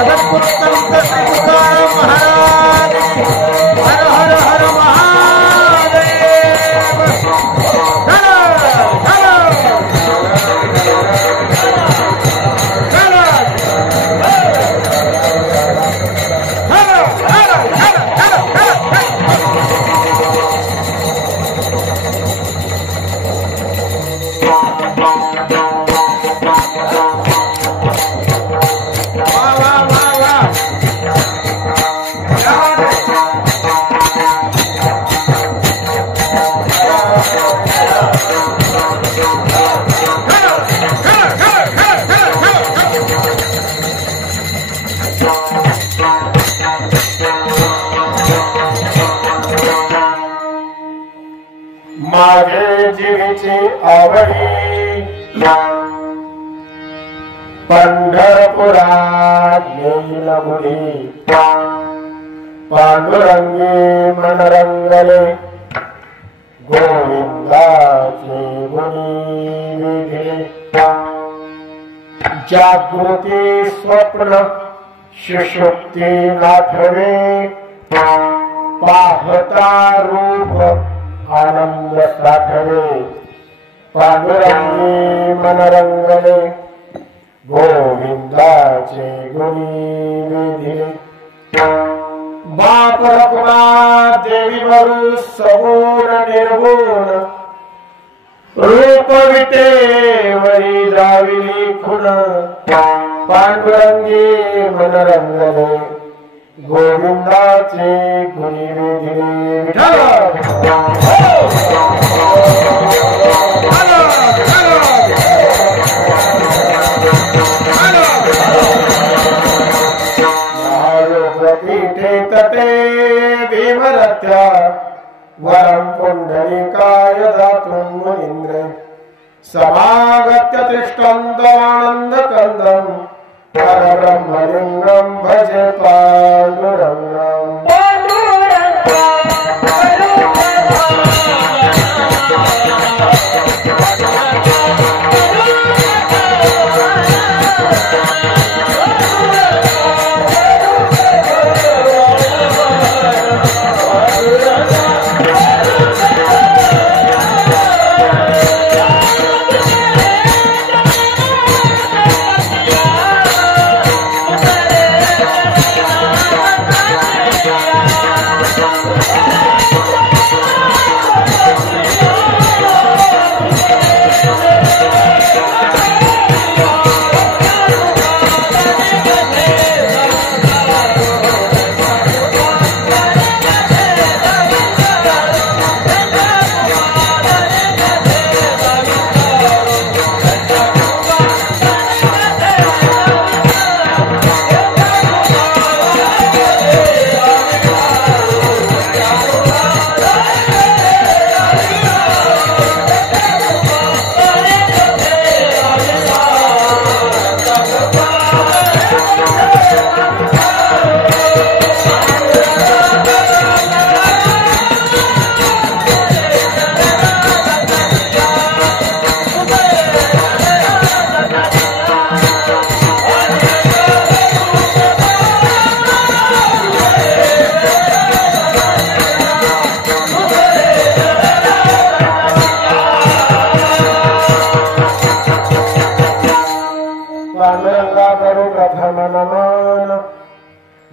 जगद्गुरु संत श्री तुकाराम महाराज हर हर हर महादेव माझे जीवीची आवडी पंढरपुरात येईल मुली पांडुरंगी मनरंगले गोविंदाची मुनी विधी जागृती स्वप्न सुषुप्ती नाठवे पाहता रूप आनंद साठवे पांडुरंगी मनरंगले गोविंदाचे गुणी विधी बाप रघुनाथ देवी वरु सगुण निर्गुण रूपविते वरी द्राविली खुन पांडुरंगी मनरंगले गोविंदाचे गुणी विधी पीठे तटे भीमरथ्या वरं पुंडलिकाय दातुं मुनीन्द्र समागत्य तिष्ठन्तमानन्दकन्दं परब्रह्मलिङ्गं भजे पाण्डुरङ्गम्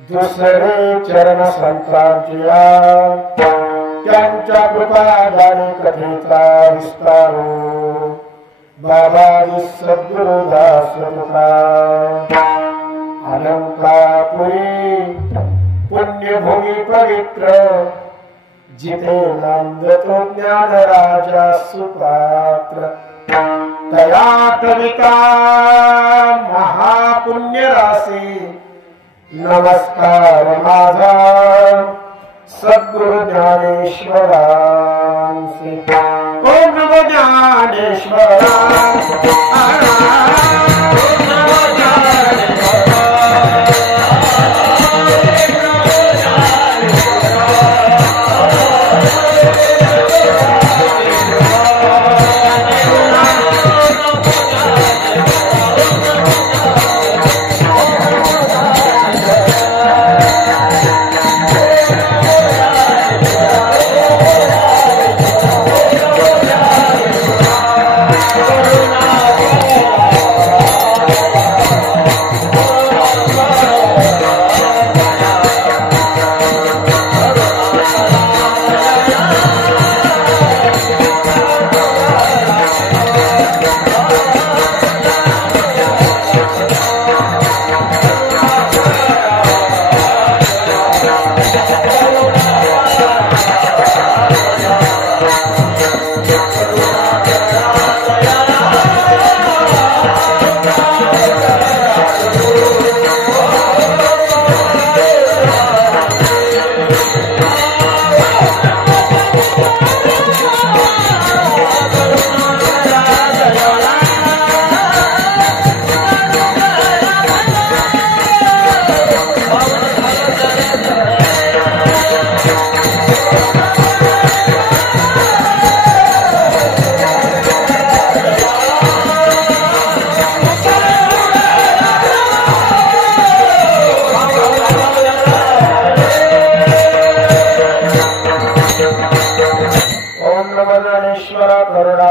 दुसरे चरण संतांच्या त्यांच्या कृपादानी कथेचा विस्तारो बाबा सद्गुरुदास अलंकापुरी पुण्यभूमी पवित्र जिथे नांदतो ज्ञान राजा सुपात्र तया कविता महापुण्य राशी नमस्कार माझा सद्गुरु ज्ञानेश्वरांचे ओम नमो ज्ञानेश्वरा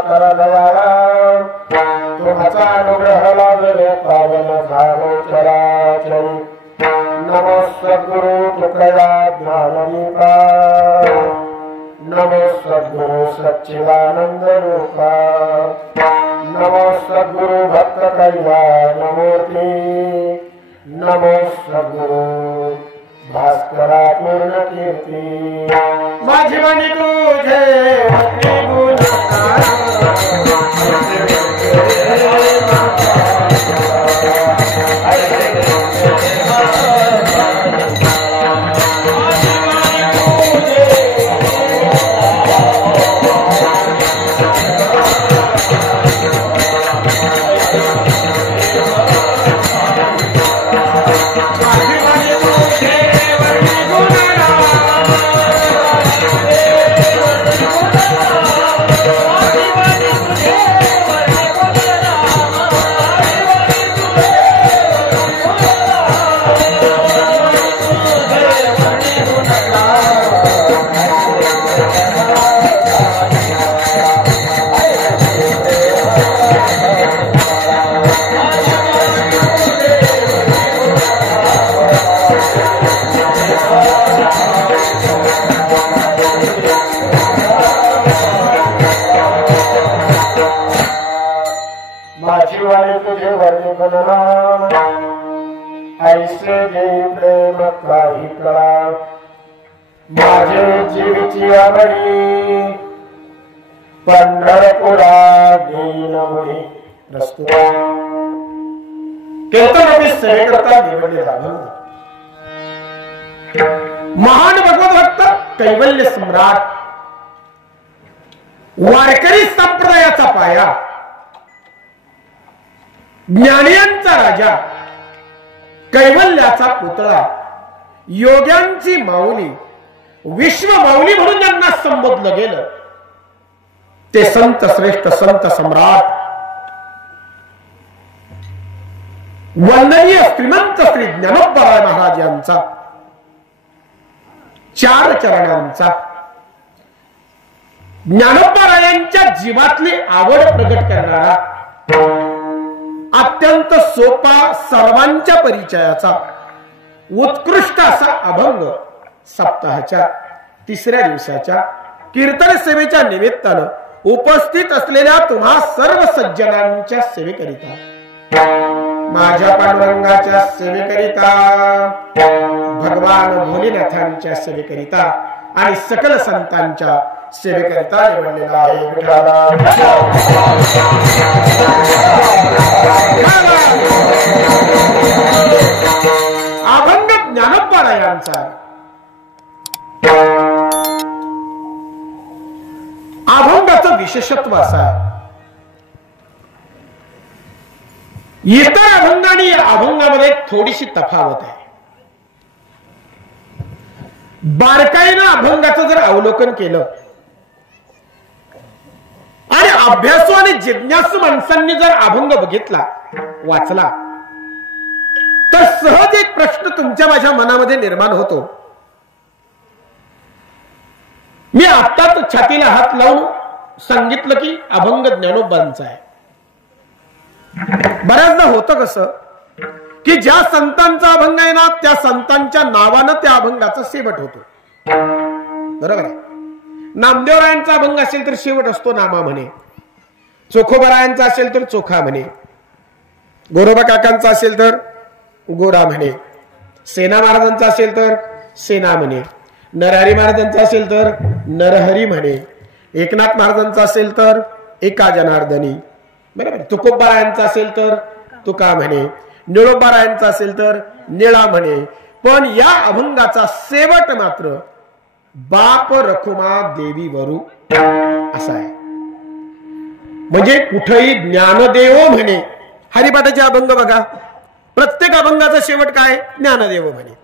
कर दयाळा तुमचा अनुग्रह लाभले पावन झालो चराचरी नमो सद्गुरु तुकया ज्ञानदीपा नमो सद्गुरु सच्चिदानंद रूपा नमो सद्गुरु भक्त कल्याण मूर्ती नमो सद्गुरु भास्करा पूर्ण कीर्ती माझी वाणी तुझे गुण ऐसे जे प्रेम काही कळा माझे जीविची आवडी पंढरपुरा दीनमुनी रस्तुरा कीर्तनाची सेवेकरता निवडले जाणून महान भगवत भक्त कैवल्य सम्राट वारकरी संप्रदायाचा पाया ज्ञानियांचा राजा कैवल्याचा पुतळा योग्यांची माऊली विश्व माऊली म्हणून ज्यांना संबोधलं गेलं ते संत श्रेष्ठ संत सम्राट वंदनीय श्रीमंत श्री ज्ञानोबराय महाराज यांचा चार चरणांचा ज्ञानोबरायांच्या जीवातली आवड प्रगट करणारा अत्यंत सोपा सर्वांच्या परिचयाचा उत्कृष्ट असा अभंग सप्ताहाच्या तिसऱ्या दिवसाच्या कीर्तन सेवेच्या निमित्तानं उपस्थित असलेल्या तुम्हा सर्व सज्जनांच्या सेवेकरिता माझ्या पांडुरंगाच्या सेवेकरिता भगवान भोलेनाथांच्या सेवेकरिता आणि सकल संतांच्या सेवेकरिता निवडलेला आहे अभंग ज्ञानोबरायांचा अभंगाचं विशेषत्व असं आहे इतर अभंग आणि या अभंगामध्ये थोडीशी तफावत आहे बारकाईनं अभंगाचं जर अवलोकन केलं आणि अभ्यासू आणि जिज्ञासू माणसांनी जर अभंग बघितला वाचला तर सहज एक प्रश्न तुमच्या माझ्या मनामध्ये निर्माण होतो मी आत्ताच छातीला हात लावून सांगितलं की अभंग ज्ञानोबांचा आहे बऱ्याचदा होतं कसं की ज्या संतांचा अभंग आहे ना त्या संतांच्या नावानं त्या अभंगाचा शेवट होतो बरोबर आहे नामदेवरायांचा अभंग असेल तर शेवट असतो नामा म्हणे चोखोबरायांचा असेल तर चोखा म्हणे गोरोबा काकांचा असेल तर गोरा म्हणे सेना महाराजांचा असेल तर सेना म्हणे नरहरी महाराजांचा असेल तर नरहरी म्हणे एकनाथ महाराजांचा असेल तर एका जनार्दनी बरोबर तुकोबारायांचा असेल तर तुका म्हणे निळोबारायांचा असेल तर निळा म्हणे पण या अभंगाचा शेवट मात्र बाप रखुमा देवी वरू असा आहे म्हणजे कुठेही ज्ञानदेव म्हणे हरिपाठाचे अभंग बघा प्रत्येक अभंगाचा शेवट काय ज्ञानदेव म्हणे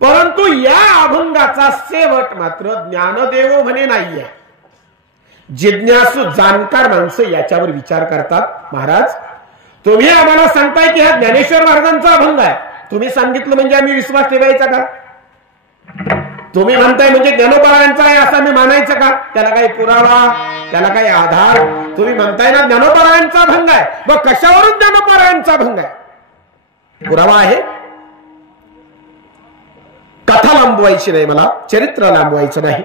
परंतु या अभंगाचा शेवट मात्र ज्ञानदेव म्हणे नाहीये जिज्ञासू जाणकार माणसं याच्यावर विचार करतात महाराज तुम्ही आम्हाला सांगताय की हा ज्ञानेश्वर महाराजांचा अभंग आहे तुम्ही सांगितलं म्हणजे आम्ही विश्वास ठेवायचा का तुम्ही म्हणताय म्हणजे ज्ञानोबरायांचा आहे असं मी मानायचं का त्याला काही पुरावा त्याला काही आधार तुम्ही म्हणताय ना ज्ञानोपारायणचा भंग आहे, मग कशावरून ज्ञानोपारायणचा भंग आहे? पुरावा आहे. कथा लांबवायची नाही, मला चरित्र लांबवायचं नाही.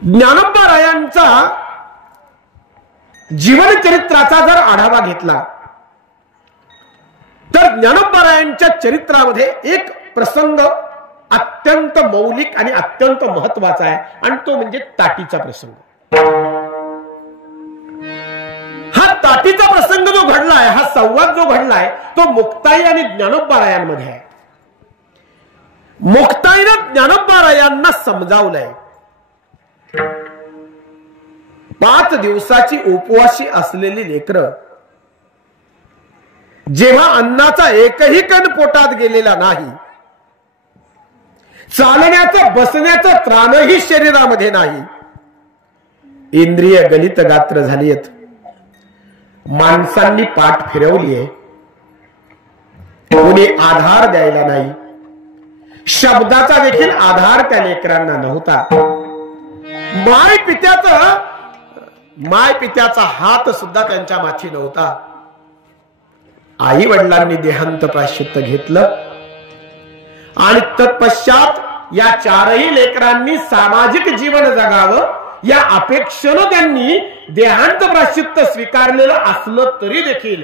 ज्ञानोपारायणचा जीवनचरित्राचा जर आढावा घेतला तर ज्ञानोपारायणच्या चरित्रामध्ये एक प्रसंग अत्यंत मौलिक आणि अत्यंत महत्वाचा आहे, आणि तो म्हणजे ताटीचा प्रसंग. हा ताटीचा प्रसंग जो घडलाय, हा संवाद जो घडलाय, तो मुक्ताई आणि ज्ञानोपारायणमध्ये आहे. मुक्ताईनं ज्ञानोपारायांना समजावलंय, 5 दिवसाची उपवासी असलेली लेकरं जेव्हा अन्नाचा एकही कण पोटात गेलेला नाही, चालण्याचं बसण्याचं त्राणही शरीरामध्ये नाही, इंद्रिय गलित गात्र झाली आहेत, माणसांनी पाठ फिरवलीये, कोणी आधार द्यायला नाही, शब्दाचा देखील आधार त्या लेकरांना नव्हता, माय पित्याचा हात सुद्धा त्यांच्या माथी नव्हता. आई वडिलांनी देहांत प्रायश्चित्त घेतलं आणि तत्पश्चात या 4ही लेकरांनी सामाजिक जीवन जगावं या अपेक्षेनं त्यांनी देहांत प्रायश्चित्त स्वीकारलेलं असलं तरी देखील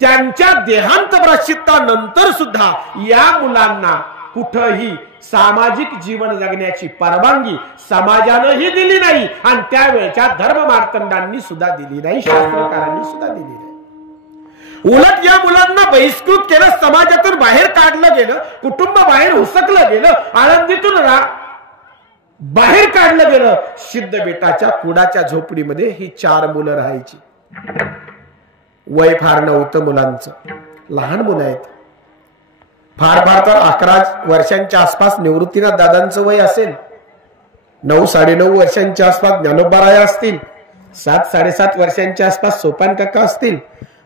त्यांच्या देहांत प्रायश्चित्तानंतर सुद्धा या मुलांना कुठंही सामाजिक जीवन जगण्याची परवानगी समाजानंही दिली नाही आणि त्यावेळच्या धर्ममार्तंडांनी सुद्धा दिली नाही, शास्त्रकारांनी सुद्धा दिली नाही. उलट या मुलांना बहिष्कृत केलं, समाजातून बाहेर काढलं गेलं, कुटुंब बाहेर हुसकलं गेलं, आळंदीतून बाहेर काढलं गेलं. सिद्ध बेटाच्या कुडाच्या झोपडीमध्ये ही 4 मुलं राहायची. वय फार नव्हतं मुलांचं, लहान मुलं आहेत. फार तर 11 वर्षांच्या आसपास निवृत्तीनाथ दादांचं वय असेल, 9-9.5 वर्षांच्या आसपास ज्ञानोबाराया असतील, 7-7.5 वर्षांच्या आसपास सोपान काका असतील,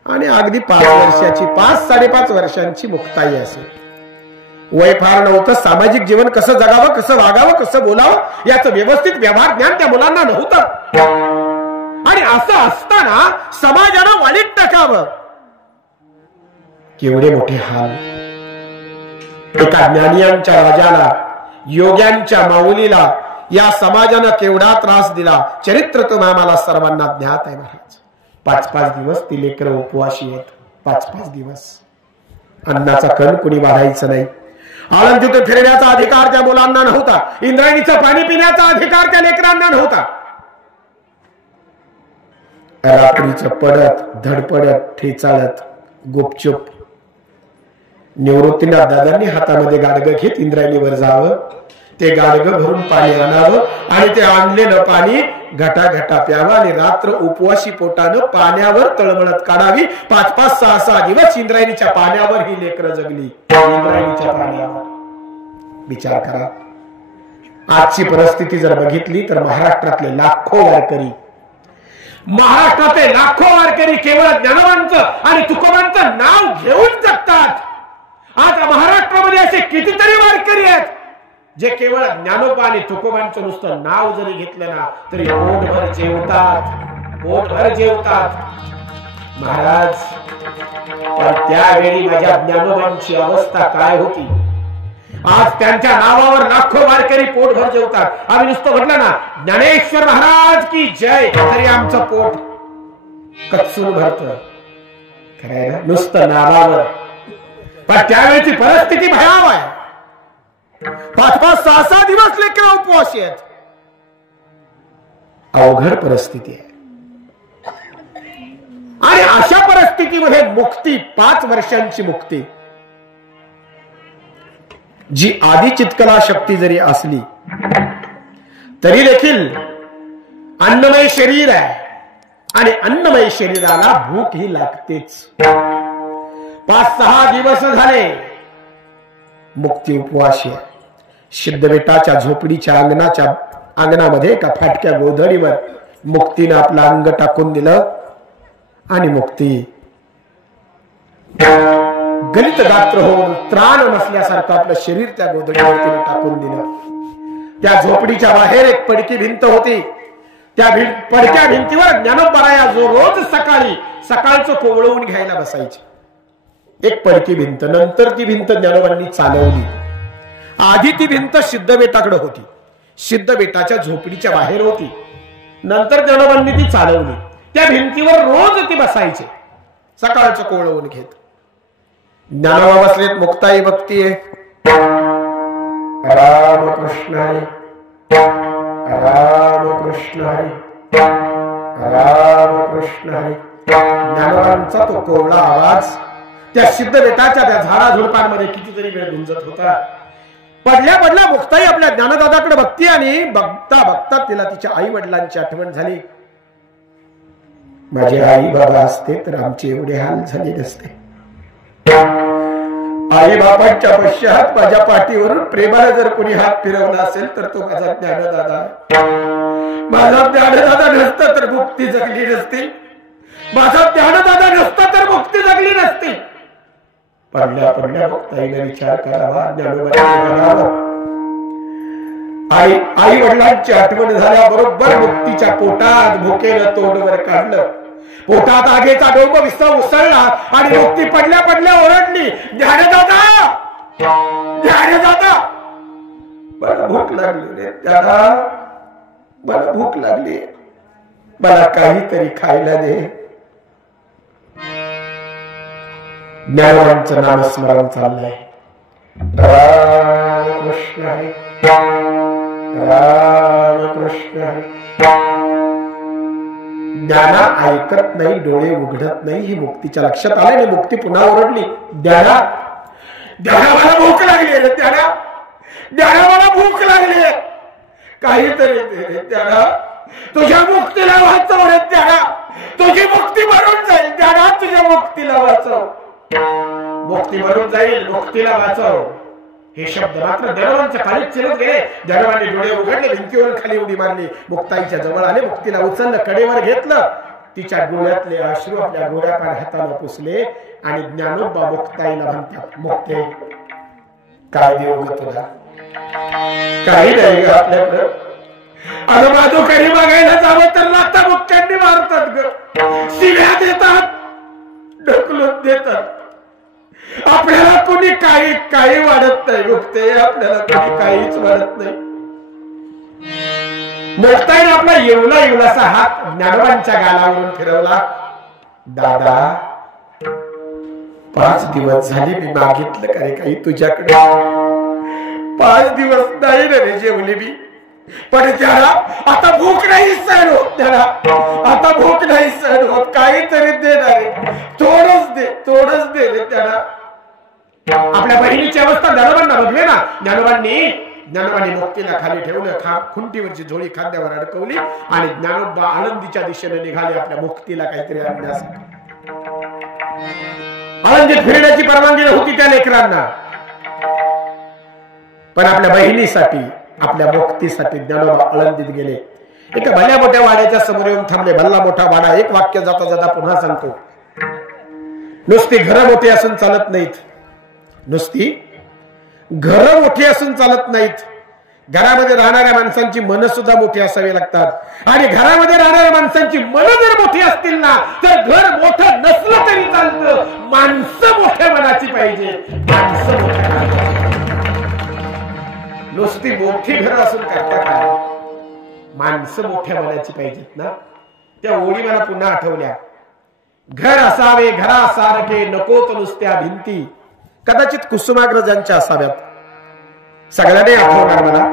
आणि अगदी 5-5.5 वर्षांची मुक्ताई असेल. वय फार नव्हतं. सामाजिक जीवन कसं जगावं, कसं वागावं, कसं बोलावं याचं व्यवस्थित व्यवहार ज्ञान त्या मुलांना नव्हतं. आणि असं असताना समाजानं वालीत टाकावं, केवढे मोठे हाल. एका ज्ञानियांच्या राजाला, योग्यांच्या माऊलीला या समाजानं केवढा त्रास दिला, चरित्र तुम्ही आम्हाला सर्वांना ज्ञात आहे महाराज. 5-5 दिवस ती लेकरं उपवाशी आहेत. 5-5 दिवस अन्नाचा कण कुणी वाढायचं नाही. आळंदीतून फिरण्याचा अधिकार त्या मुलांना नव्हता. इंद्रायणीचं पाणी पिण्याचा अधिकार त्या लेकरांना नव्हता. रात्रीचं पडत, धडपडत, ठेचाळत, गुपचूप निवृत्तीनाथ दादांनी हातामध्ये गाडगं घेत इंद्रायणीवर जावं, ते गाडगं भरून पाणी आणावं आणि ते आणलेलं पाणी घटाघटा प्यावं आणि रात्र उपवासी पोटानं पाण्यावर तळमळत काढावी. 5-5-6-6 दिवस इंद्रायणीच्या पाण्यावर ही लेकरं जगली. इंद्रायणीच्या पाण्यावर विचार करा. आजची परिस्थिती जर बघितली तर महाराष्ट्रातले लाखो वारकरी केवळ ज्ञानोबांचं आणि तुकोबांचं नाव घेऊन जगतात. आज महाराष्ट्रामध्ये असे कितीतरी वारकरी आहेत जे केवळ ज्ञानोबा आणि तुकोबांचं नुसतं नाव जरी घेतलं ना तरी पोटभर जेवतात महाराज. पण त्यावेळी माझ्या ज्ञानोबांची अवस्था काय होती? आज त्यांच्या नावावर लाखो वारकरी पोटभर जेवतात. आम्ही नुसतं म्हटलं ना ज्ञानेश्वर महाराज की जय तरी आमचं पोट कच्चून भरत. खरं ना, नुसतं नावावर. पण त्यावेळेची परिस्थिती भयावह आहे. 5-5-6-6 दिवस लेकरं उपवासी आहेत. अवघड परिस्थिती आहे. आणि अशा परिस्थितीमध्ये मुक्ती, 5 वर्षांची मुक्ती, जी आदि चित्कला शक्ती जरी असली तरी देखील अन्नमय शरीर आहे आणि अन्नमय शरीराला भूक ही लागतेच. 5-6 दिवस झाले मुक्ती उपवासी आहे. सिद्धबेटाच्या झोपडीच्या अंगणामध्ये एका फाटक्या गोधडीवर मुक्तीनं आपलं अंग टाकून दिलं आणि मुक्ती गलित गात्र होऊन त्राण नसल्यासारखं आपलं शरीर त्या गोधडीवर टाकून दिलं. त्या झोपडीच्या बाहेर एक पडकी भिंत होती. त्या पडक्या भिंतीवर ज्ञानोबाराया जो रोज सकाळी सकाळचं कोवळवून घ्यायला बसायचे। एक पडकी भिंत, नंतर ती भिंत ज्ञानोबांनी चालवली। आधी ती भिंत सिद्धबेटाकडे होती, सिद्धबेटाच्या झोपडीच्या बाहेर होती, नंतर ज्ञानोबांनी ती चालवली। त्या भिंतीवर रोज ती बसायचे सकाळचं कोवळवून घेत। ज्ञानोबा बसलेत, मुक्ताई बघतीये, रामकृष्ण हरी रामकृष्ण हरी रामकृष्ण हरी। ज्ञानोबांचा तो कोवळा आवाज त्या सिद्धबेटाच्या त्या झाडाझुडपांमध्ये कितीतरी वेळ गुंजत होता। पडल्या पडल्या मुक्ताई आपल्या ज्ञानदादाकडे बघती आणि बघता बघता तिला तिच्या आई वडिलांची आठवण झाली। माझे आई बाबा असते तर आमचे एवढे हाल झाले नसते। आई बाबांच्या पश्चात माझ्या पाठीवरून प्रेमाने जर कोणी हात फिरवला असेल तर तो माझा ज्ञानदादा। माझा ज्ञानदादा नसता तर मुक्ती जगली नसती, माझा ज्ञानदादा नसता तर मुक्ती जगली नसती। पडल्या पडल्या मुक्ताईने विचार करावा, ज्ञानोबांनी आई वडिलांची आठवण झाल्याबरोबर मुक्तीच्या पोटात भुकेनं तोंडवर काढलं। पोटात आगेचा डोंब उसळला आणि मुक्ती पडल्या पडल्या ओरडली, ज्ञानदादा ज्ञानदादा, मला भूक लागली रे दादा, मला भूक लागली, मला काहीतरी खायला दे। ज्ञानोबांचं नामस्मरण चाललंय, रामकृष्ण हरी रामकृष्ण हरी। ज्ञाना ऐकत नाही, डोळे उघडत नाही, ही मुक्तीच्या लक्षात आले आणि मुक्ती पुन्हा ओरडली, ज्ञाना ज्ञाना मला भूक लागली रे ज्ञाना, ज्ञाना मला भूक लागली, काहीतरी दे रे ज्ञाना, तुझ्या मुक्तीला वाचव रे ज्ञाना, तुझी मुक्ती भरून जाईल ज्ञाना, तुझ्या मुक्तीला वाचव, मुक्ती भरून जाईल, मुक्तीला वाचव। हे शब्द मात्र ज्ञानोबांच्या खाली चिरत गेले। ज्ञानोबांनी डोळे उघडले, भिंतीवरून खाली उडी मारली, मुक्ताईच्या जवळ आले, मुक्तीला उचललं, कडेवर घेतलं, तिच्या डोळ्यातले अश्रू आपल्या गोऱ्या पार हाताला पुसले आणि ज्ञानोबा मुक्ताईला म्हणतात, मुक्ते काय देऊ ग तुला, काही नाही ग आपल्याकडं, अनुबाजू करी बघायला जावं तर लागतं, मुक्त्यांनी मारतात ग, शिव्या देतात, ढकलून देतात, आपल्याला कोणी काही वाढत नाही मुक्ते, आपल्याला कोणी काहीच वाढत नाही। मुक्ताईने आपला येवलासा हात ज्ञानोबांच्या गालावरून फिरवला, दादा 5 दिवस झाले मी मागितलं काय काही तुझ्याकडे, 5 दिवस नाही रे जेवली मी, पण त्याला आता भूक नाही सहन होत, त्याला आता भूक नाही सहन होत, काहीतरी दे ना रे, थोडंच दे रे त्याला। आपल्या बहिणीची अवस्था ज्ञानोबांना बघले ना, ज्ञानोबांनी मुक्तीला खाली ठेवलं, खुंटीवरची झोळी खांद्यावर अडकवली आणि ज्ञानोबा आनंदीच्या दिशेने निघाले आपल्या मुक्तीला काहीतरी आणण्यासाठी। आनंदीत फिरण्याची परवानगी नव्हती त्या लेकरांना, पण आपल्या बहिणीसाठी आपल्या मुक्तीसाठी ज्ञानोबा आळंदीत गेले। एका भल्या मोठ्या वाड्याच्या समोर येऊन थांबले, भल्ला मोठा वाडा, एक वाक्य जाता जाता पुन्हा सांगतो, नुसती घरं मोठी असून चालत नाहीत, नुसती घरं मोठी असून चालत नाहीत, घरामध्ये राहणाऱ्या माणसांची मन सुद्धा मोठी असावी लागतात आणि घरामध्ये राहणाऱ्या माणसांची मन जर मोठी असतील ना तर घर मोठं नसलं तरी चालतं, माणसं मोठ्या मनाची पाहिजे, माणसं मोठ्या, नुसती मोठी घर असून करता काय, माणसं मोठ्या मनाची पाहिजेत ना। त्या ओळी मला पुन्हा आठवल्या, घर असावे घरासारखे नकोत नुसत्या भिंती, कदाचित कुसुमाग्रजांच्या असाव्यात, सगळ्यांनी आठवणार मला,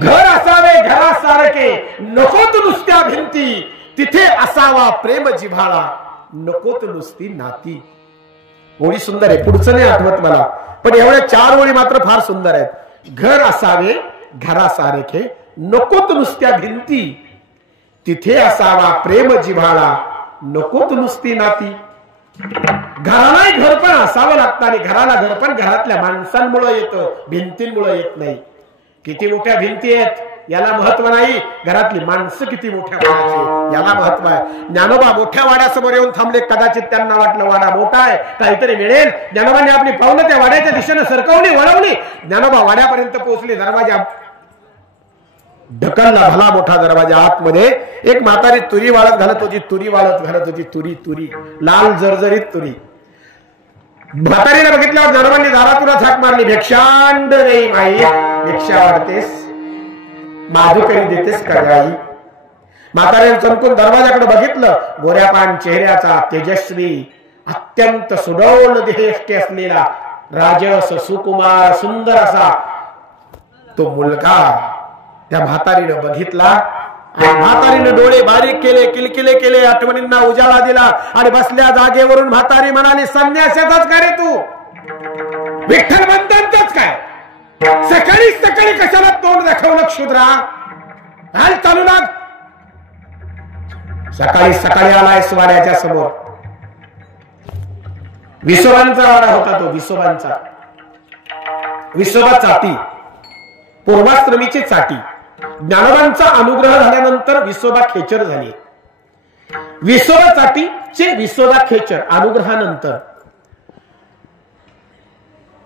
घर असावे घरासारखे नकोत नुसत्या भिंती, तिथे असावा प्रेम जिव्हाळा नकोत नुसती नाती। ओळी सुंदर आहे, पुढचं नाही आठवत मला, पण एवढ्या 4 ओळी मात्र फार सुंदर आहेत। घर असावे घरासारखे नकोत नुसत्या भिंती, तिथे असावा प्रेम जिव्हाळा नकोत नुसती नाती। घराला घर पण असावं लागतं आणि घराला घर पण घरातल्या माणसांमुळे येतं, भिंतींमुळे येत नाही। किती मोठ्या भिंती आहेत याला महत्व नाही, घरातली माणसं किती मोठ्या वाड्याची याला महत्व आहे। ज्ञानोबा मोठ्या वाड्यासमोर येऊन थांबले, कदाचित त्यांना वाटलं वाडा मोठा आहे, काहीतरी मिळेल। ज्ञानोबांनी आपली पावलं त्या वाड्याच्या दिशेने सरकवली, वळवली, ज्ञानोबा वाड्यापर्यंत पोहोचले, दरवाजा ढकलला भला मोठा दरवाजा. आतमध्ये एक म्हातारी तुरी वाळत घालत होती, तुरी वाळत घालत होती, तुरी तुरी लाल जर्जरीत तुरी. म्हातारीला बघितल्यावर ज्ञानोबांनी दारातून हाक मारली, भिक्षांड रे माई, भिक्षा वाढतेस, माधुकरी देतेस का गाई. म्हातारीने चमकून दरवाजाकडे बघितलं. गोऱ्यापान चेहऱ्याचा, तेजस्वी, अत्यंत सुडौल देहयष्टी असलेला, राजस सुकुमार सुंदर असा तो मुलगा त्या म्हातारीनं बघितला. आणि म्हातारीनं डोळे बारीक केले, किलकिले केले, आठवणींना उजाळा दिला. आणि बसल्या जागेवरून म्हातारी म्हणाली, संन्यासाचाच काय रे तू, विठ्ठल बंधनचाच काय, सकाळी सकाळी कशाला तोंड दाखवलं क्षुद्रा, हाल चालू लाग. सकाळी सकाळी आलाय वाड्याच्या समोर. विसोबांचा वाडा होता तो, विसोबांचा. विसोबा चाटी, पूर्वाश्रमीची चाटी. ज्ञानोबांचा अनुग्रह झाल्यानंतर विसोबा खेचर झाली. विसोबा चाटीचे विसोबा खेचर अनुग्रहानंतर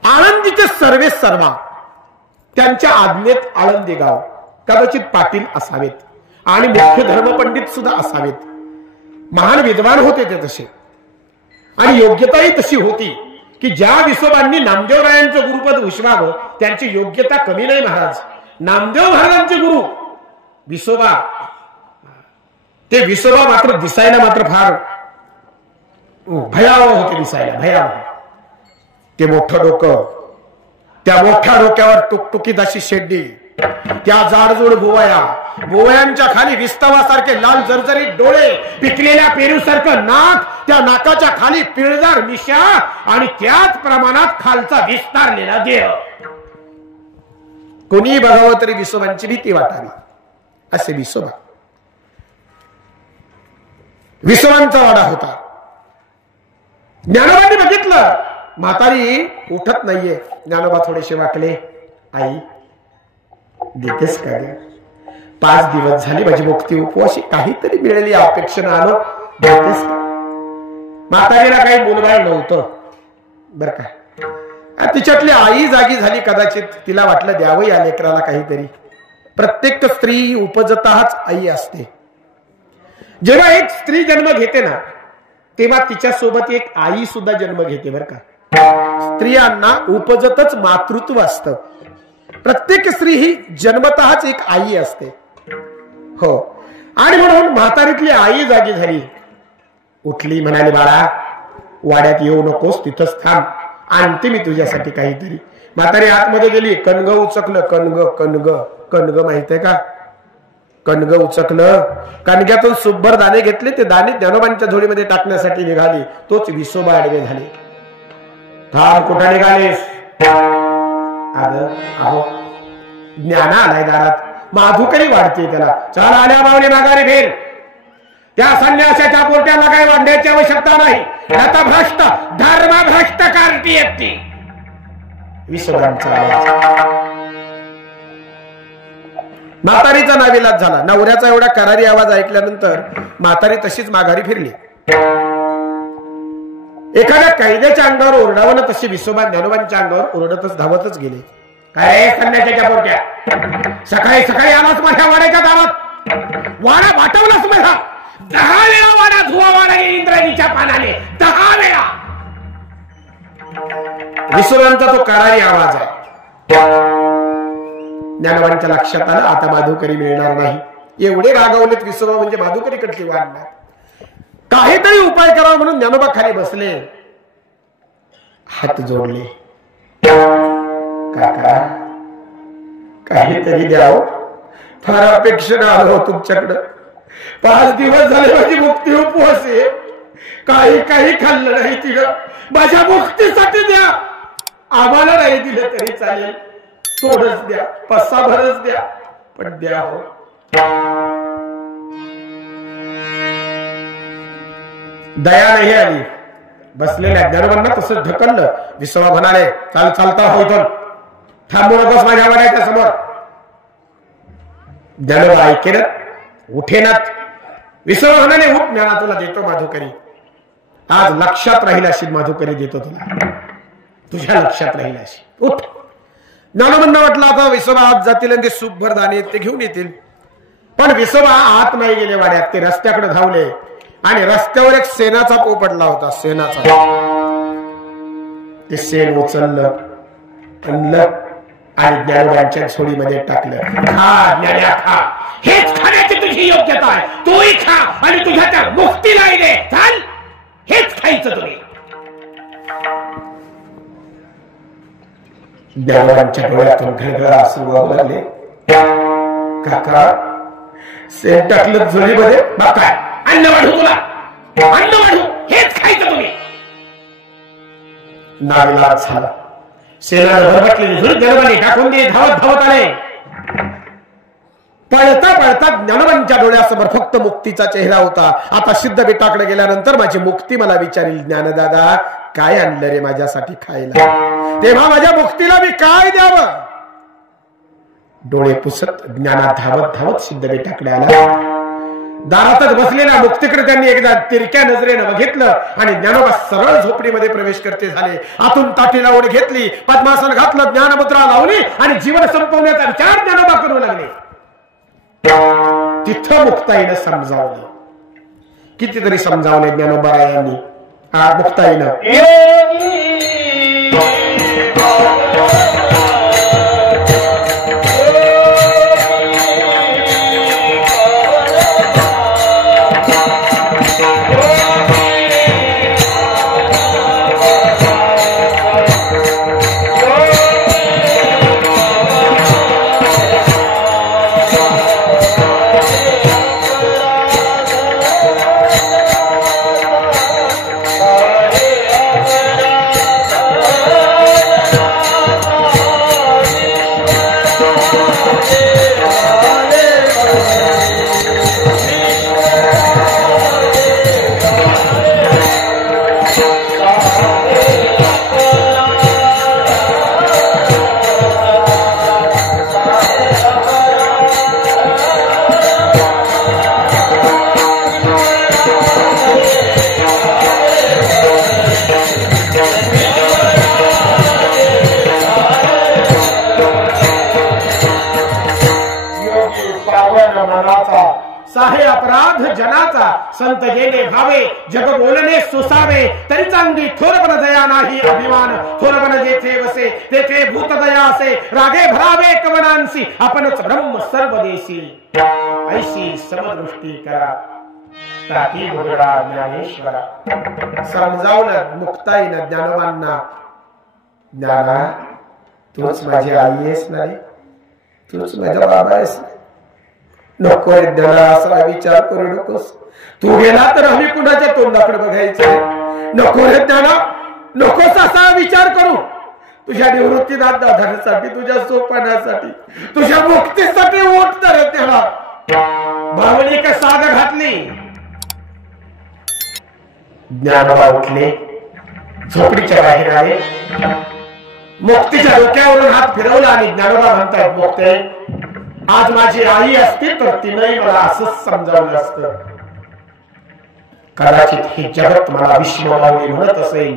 आळंदीचे सर्वे सर्वा त्यांच्या आज्ञेत आळंदी गाव, कदाचित पाटील असावेत आणि मुख्य धर्मपंडित सुद्धा असावेत. महान विद्वान होते ते तसे. आणि योग्यताही तशी होती की ज्या विसोबांनी नामदेवरायांचं गुरुपद उशवावं त्यांची योग्यता कमी नाही महाराज. नामदेव महाराजांचे गुरु विसोबा, ते विसोबा मात्र दिसायला मात्र फार भयावह होते, दिसायला भयावह. ते मोठं डोकं, त्या मोठ्या डोक्यावर टुकटुकीत अशी शेड्डी, त्या जाडजूड भुवया, भुवयांच्या खाली विस्तवासारखे लाल जर्जरीत डोळे, पिकलेल्या पेरूसारखं नाक, त्या नाकाच्या खाली पिळदार मिशा आणि त्याच प्रमाणात खालचा विस्तारलेला देह. कोणी बघावं तरी विसोबांची भीती वाटावी असे विसोबा. विसोबांचा वाडा होता. ज्ञानोबांनी बघितलं म्हातारी उठत नाहीये. ज्ञानोबा थोडेसे वाकले, आई देतेस का रे, 5 दिवस झाले माझी मुक्ती उपवाशी, काहीतरी मिळाली अपेक्षेनं आलो, देतेस का. म्हातारीला काही बोलबाळ नव्हतं बर का. तिच्यातली आई जागी झाली कदाचित, तिला वाटलं द्यावं या लेकराला काहीतरी. प्रत्येक स्त्री उपजताच आई असते. जेव्हा एक स्त्री जन्म घेते ना तेव्हा तिच्या सोबत एक आई सुद्धा जन्म घेते बर का. स्त्रियांना उपजतच मातृत्व असतं. प्रत्येक स्त्री ही जन्मतःच एक आई असते. हो. आणि म्हणून म्हातारीतली आई जागी झाली, उठली, म्हणाली बाळा वाड्यात येऊ नकोस, तिथंच थांब, आणते मी तुझ्यासाठी काहीतरी. म्हातारी आतमध्ये गेली, कणग उचकलं. कणग कणग कणग माहित आहे का, कणग उचकलं. कणग्यातून सुभर दाणे घेतले, ते दाणे ज्ञानोबांच्या झोळीमध्ये टाकण्यासाठी निघाली. तोच विसोबा आडवे झाले. थांब, कुठं निघालेस. अहो ज्ञाना आलाय दारात, माधुकरी वाढते त्याला. चल आल्या बावले माघारी फिर. त्या संन्यासाच्या पोट्याला काही वाढण्याची आवश्यकता नाही. आता भ्रष्ट धर्मभ्रष्ट कार्टी येते. विसोबांचा म्हातारीचा नाविलाज झाला. नवऱ्याचा एवढा करारी आवाज ऐकल्यानंतर म्हातारी तशीच माघारी फिरली. एखाद्या कैद्याच्या अंगावर ओरडावं ना तशी विसोबा ज्ञानोबांच्या अंगावर ओरडतच धावतच गेले. काय संन्यासाच्या पोट्या, सकाळी सकाळी आलाच माझ्या वाड्याच्या दारात, वाडा वाटवलाच माझा. 10 वेळा वाडा धुवा वाडा इंद्रायणीच्या पानाने, 10 वेळा. विसोबांचा तो करारी आवाज आहे. ज्ञानोबांच्या लक्षात आलं आता माधुकरी मिळणार नाही. एवढे रागावलेत विसोबा म्हणजे माधुकरी कडची वाढणार. काहीतरी उपाय करावा म्हणून ज्ञानोबा खाली बसले, हात जोडले. काका काहीतरी द्याव, फार अपेक्षेनं आलो तुमच्याकडं. 5 दिवस झाले माझी मुक्ती उपवास आहे, काही खाल्लं नाही तिला. माझ्या मुक्तीसाठी द्या. आम्हाला नाही दिलं तरी चालेल, थोडंच द्या, 5-6 भरच द्या, पण द्या हो. दया नाही आली. बसलेल्या ज्ञानोबांना तसंच ढकललं. विसोबा म्हणाले, चालता हो इथून, थांबू नकोस माझ्या वाड्याच्या समोर. ज्ञानोबा ऐकेनात, उठेनात. विसोबा म्हणाले, उठ ज्ञाना, तुला देतो माधुकरी. आज लक्षात राहील अशी माधुकरी देतो तुला, तुझ्या लक्षात राहील अशी. उठ. ज्ञानोबांना वाटलं आता विसोबा आत जातील आणि ते सुखभर दाणे ते घेऊन येतील. पण विसोबा आत नाही गेले वाड्यात. ते रस्त्याकडे धावले आणि रस्त्यावर एक शेणाचा पोपटला होता. शेणाचा ते शेण उचललं, आणलं आणि ज्ञानोबांच्या झोळीमध्ये टाकलं. खा ज्ञान्या खा, हेच खाण्याची तुझी योग्यता आहे. तूही खा आणि तुझ्या त्या मुक्तीला दे. चाल, हेच खायचं तुम्ही. ज्ञानोबांच्या डोळ्यातून घळघळ अश्रू वाहू लागले. काका शेण टाकलं झोळीमध्ये. मग काय अन्न वाढू तुला, अन्न वाढू, हेच खायचं तुम्ही. नागलाच झाला. शेणाला भरभटलेली झुळी ज्ञानोबांनी टाकून दिली. धावत धावत आले. पळता पळता ज्ञानोबांच्या डोळ्यासमोर फक्त मुक्तीचा चेहरा होता. आता सिद्धपीठाकडे गेल्यानंतर माझी मुक्ती मला विचारील, ज्ञानदादा काय आणलं रे माझ्यासाठी खायला? तेव्हा माझ्या मुक्तीला मी काय द्यावं? डोळे पुसत ज्ञाना धावत धावत सिद्धपीठाकडे आला. दारातच बसलेल्या मुक्तीकडे त्यांनी एकदा तिरक्या नजरेनं बघितलं आणि ज्ञानोबा सरळ झोपडीमध्ये प्रवेश करते झाले. आतून ताटीला ओढ घेतली, पद्मासन घातलं, ज्ञानमुद्रा लावली आणि जीवन संपवण्याचा विचार ज्ञानोबा करू लागले. तिथं मुक्ताईनं समजावलं. कितीतरी समजावले ज्ञानोबा यांनी. मुक्ताईनं साहे अपराध जनाचा संत गेले भावे जग बोलणे सुसावे तरी चांगली थोरपण दया नाही अभिमान थोरपण जेथे वसे तेथे भूत दया असे रागे भरावे कवनांसी आपणच ब्रह्म सर्वदेशी ऐशी समदृष्टी करा ताकी भगडा ज्ञानेश्वरा. समजावलं मुक्ताईनं ज्ञानोबांना, ज्ञाना तूच माझी आई आहेस नाही, तूच माझा बाबा आहेस. नको ज्ञाना असा विचार करू नकोस. तू गेला तर आम्ही कुणाच्या तोंडाकडे बघायचं. नको रे ज्ञाना, नकोस असा विचार करू. तुझ्या निवृत्तीनाथ दादासाठी, तुझ्या सोपानासाठी, तुझ्या मुक्तीसाठी ओट तर ज्ञाना. भावनी का साध घातली. ज्ञानोबा उठले, झोपडीच्या बाहेर आले, मुक्तीच्या डोक्यावरून हात फिरवला आणि ज्ञानोबा म्हणतायत, मुक्ते आज माझी आई असती तर तिने मला असंच समजावलं असतं. कदाचित हे जगत मला विश्व माऊली म्हणत असेल,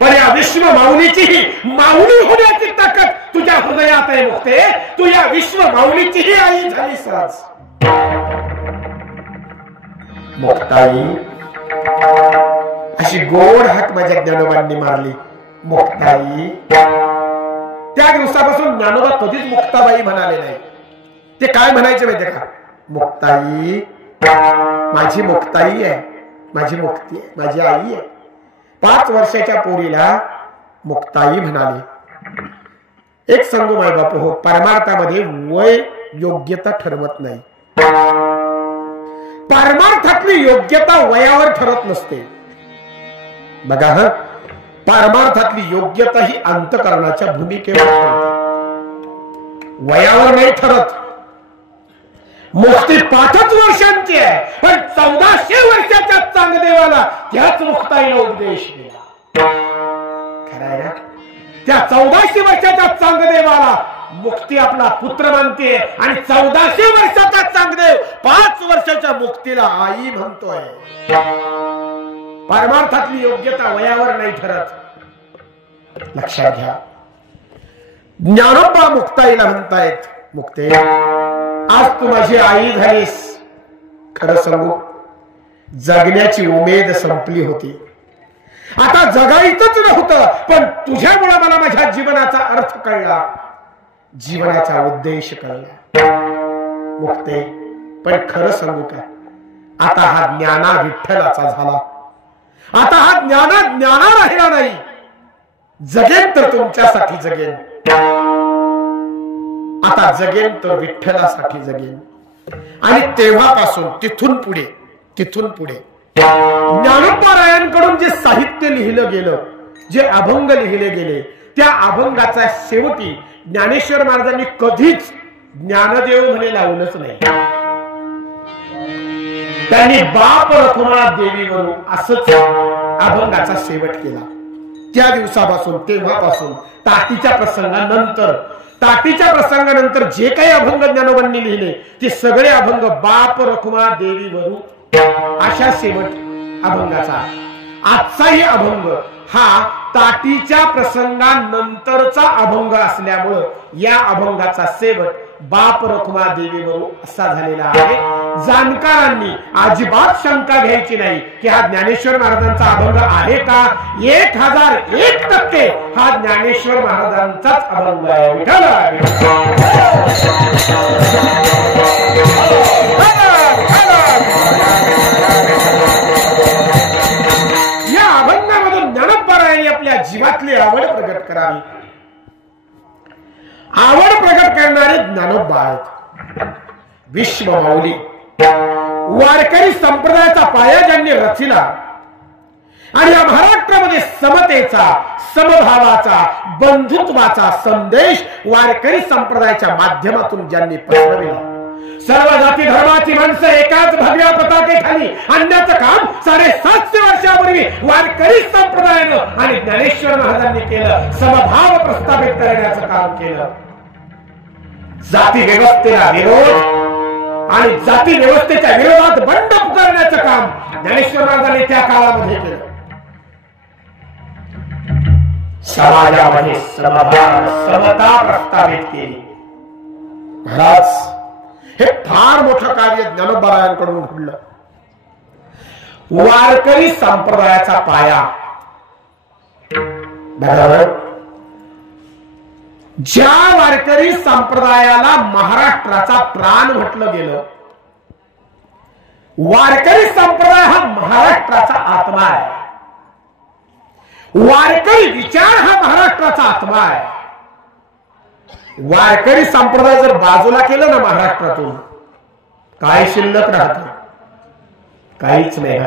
पण या विश्व माऊलीची माऊली होण्याची ताकद तुझ्या हृदयात आहे मुक्ते. तू या विश्व माऊलीचीही आई झालीस आज. मुक्ताई अशी गोड हाक माझ्या ज्ञानोबांनी मारली. मुक्ताई. त्या दिवसापासून ज्ञानोबा कधीच मुक्ताबाई म्हणाले नाही. ते काय म्हणायचे माहितीये का? मुक्ताई, माझी मुक्ताई आहे, माझी मुक्ती आहे, माझी आई आहे. 5 वर्षाच्या पोरीला मुक्ताई म्हणाले. एक सांगू माय बापू हो, परमार्थामध्ये वय योग्यता ठरवत नाही. परमार्थातली योग्यता वयावर ठरत नसते. बघा ह, परमार्थातली योग्यता ही अंतःकरणाच्या भूमिकेवर ठरते, वयावर नाही ठरत. मुक्ती 5 वर्षांची आहे, पण 1400 वर्षाच्या चांगदेवाला त्याच मुक्ताईला उपदेश दिला. खरं ना? त्या 1400 वर्षाच्या चांगदेवाला मुक्ती आपला पुत्र मानते आणि 1400 वर्षाचा चांगदेव 5 वर्षाच्या मुक्तीला आई म्हणतोय. परमार्थातली योग्यता वयावर नाही ठरत. लक्षात घ्या. ज्ञानोबा मुक्ताईला म्हणतायत, मुक्ते आज तू माझी आई झालीस. खरं सांगू, जगण्याची उमेद संपली होती. आता जगायचंच नव्हतं, पण तुझ्यामुळे मला माझ्या जीवनाचा अर्थ कळला, जीवनाचा उद्देश कळला. मुक्ते पण खरं सांगू का, आता हा ज्ञाना विठ्ठलाचा झाला. आता हा ज्ञाना राहिला नाही. जगेन तर तुमच्यासाठी जगेन, आता जगेन तर विठ्ठलासाठी जगेन. आणि तेव्हापासून तिथून पुढे ज्ञानोबारायांकडून जे साहित्य लिहिलं गेलं, जे अभंग लिहिले गेले, त्या अभंगाचा शेवटी ज्ञानेश्वर महाराजांनी कधीच ज्ञानदेव म्हणे लावलंच नाही. त्यांनी बाप रखुमाळ देवीवरून असंच अभंगाचा शेवट केला. त्या दिवसापासून, तेव्हापासून ताटीच्या प्रसंगानंतर जे काही अभंग ज्ञानोबांनी लिहिले ते सगळे अभंग बाप रखुमाळ देवीवरून अशा शेवट अभंगाचा. आजचाही अभंग हा ताटीच्या प्रसंगानंतरचा अभंग असल्यामुळं या अभंगाचा शेवट बाप रखुमाळ देवीवरून असा झालेला आहे. जाणकारांनी अजिबात शंका घ्यायची नाही की हा ज्ञानेश्वर महाराजांचा अभंग आहे का. 1001% हा ज्ञानेश्वर महाराजांचाच अभंग आहे. या अभंगामधून ज्ञानोबारायांनी आपल्या जीवातली आवड प्रगट करावी. आवड प्रगट करणारे ज्ञानोबा आहेत. विश्वमाऊली वारकरी संप्रदायाचा पाया ज्यांनी रचला आणि या महाराष्ट्रामध्ये समतेचा, समभावाचा, बंधुत्वाचा संदेश वारकरी संप्रदायाच्या माध्यमातून ज्यांनी पसरविला. सर्व जाती धर्माची माणसं एकाच भगव्या पताकेखाली आणण्याचं काम 750 वर्षापूर्वी वारकरी संप्रदायानं आणि ज्ञानेश्वर महाराजांनी केलं. समभाव प्रस्थापित करण्याचं काम केलं. जाती व्यवस्थेला विरोध आणि जाती व्यवस्थेच्या विरोधात बंड पुकारण्याचं काम ज्ञानेश्वर महाराजांनी त्या काळामध्ये केलं. समाजामध्ये समभाव, समता प्रस्थापित केली. महाराज हे फार मोठं कार्य ज्ञानोबारायांकडून घडलं. वारकरी संप्रदायाचा पाया बरोबर. ज्या वारकरी संप्रदायाला महाराष्ट्राचा प्राण म्हटलं गेलं, वारकरी संप्रदाय हा महाराष्ट्राचा आत्मा आहे. वारकरी विचार हा महाराष्ट्राचा आत्मा आहे. वारकरी संप्रदाय जर बाजूला केलं ना महाराष्ट्रातून, काय शिल्लक राहत? काहीच नाही.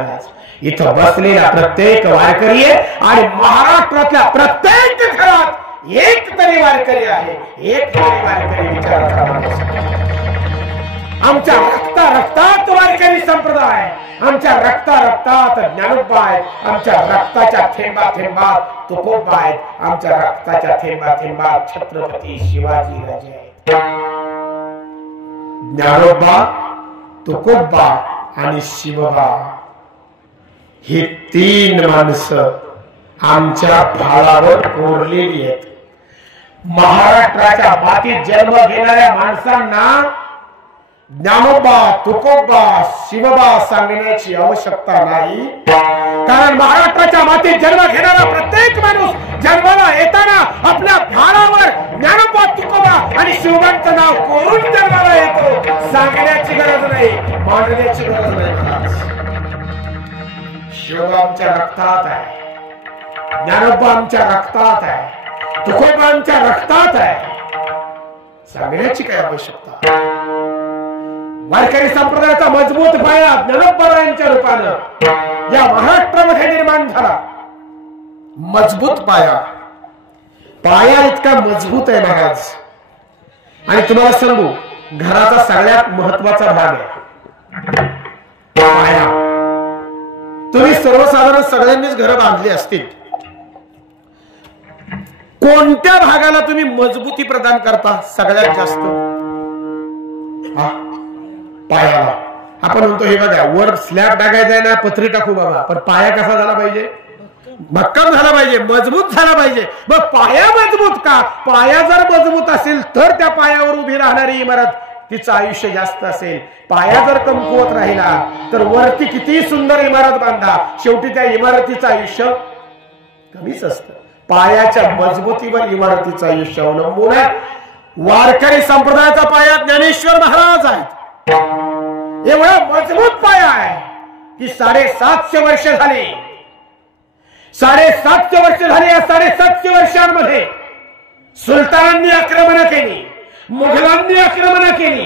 इथं बसलेला प्रत्येक वारकरी आहे आणि महाराष्ट्रातल्या प्रत्येक घरात एक तरी वारकरी आहे, एक तरी वारकरी विचाराचा माणूस. आमच्या रक्तात वारकरी संप्रदाय, आमच्या रक्तात ज्ञानोबा आहेत, आमच्या रक्ताच्या थेंबात तुकोबा आहेत, आमच्या रक्ताच्या थेंबात छत्रपती शिवाजी राजे आहेत. ज्ञानोबा, तुकोबा आणि शिवबा ही 3 माणसं आमच्या भाळावर कोरलेली आहेत. महाराष्ट्राच्या मातीत जन्म घेणाऱ्या माणसांना ज्ञानोबा, तुकोबा, शिवबा सांगण्याची आवश्यकता नाही. कारण महाराष्ट्राच्या मातीत जन्म घेणारा प्रत्येक माणूस जन्माला येताना आपल्या भारावर ज्ञानोबा, तुकोबा आणि शिवबांचं नाव कोरून जन्माला येतो. सांगण्याची गरज नाही, मांडण्याची गरज नाही. शिवबा आमच्या रक्तात आहे, ज्ञानोबा आमच्या रक्तात आहे, तुकोबा आमच्या रक्तात आहे. सांगण्याची काय आवश्यकता. वारकरी संप्रदायाचा मजबूत पाया ज्ञानोबारायांच्या रूपानं या महाराष्ट्रामध्ये निर्माण झाला. मजबूत पाया इतका मजबूत आहे महाराज. आणि तुम्हाला सांगू, घराचा सगळ्यात महत्वाचा भाग आहे पाया. तुम्ही सर्वसाधारण सगळ्यांनीच घरं बांधली असतील. कोणत्या भागाला तुम्ही मजबूती प्रदान करता सगळ्यात जास्त? पायाला. आपण म्हणतो हे बघा, वर स्लॅब टाकायचा आहे ना, पत्रे टाकू बाबा, पण पाया कसा झाला पाहिजे? भक्कम झाला पाहिजे, मजबूत झाला पाहिजे. मग पाया मजबूत का? पाया जर मजबूत असेल तर त्या पायावर उभी राहणारी इमारत तिचं आयुष्य जास्त असेल. पाया जर कमकुवत राहिला तर वरती किती सुंदर इमारत बांधा, शेवटी त्या इमारतीचं आयुष्य कमीच असतं. पायाच्या मजबूतीवर इमारतीचं आयुष्य अवलंबून आहे. वारकरी संप्रदायाचा पाया ज्ञानेश्वर महाराज आहेत. एवढा मजबूत पाया आहे की 750 वर्ष झाली. 750 वर्ष झाली. या 750 वर्षांमध्ये सुलतानांनी आक्रमण केली, मुघलांनी आक्रमण केली,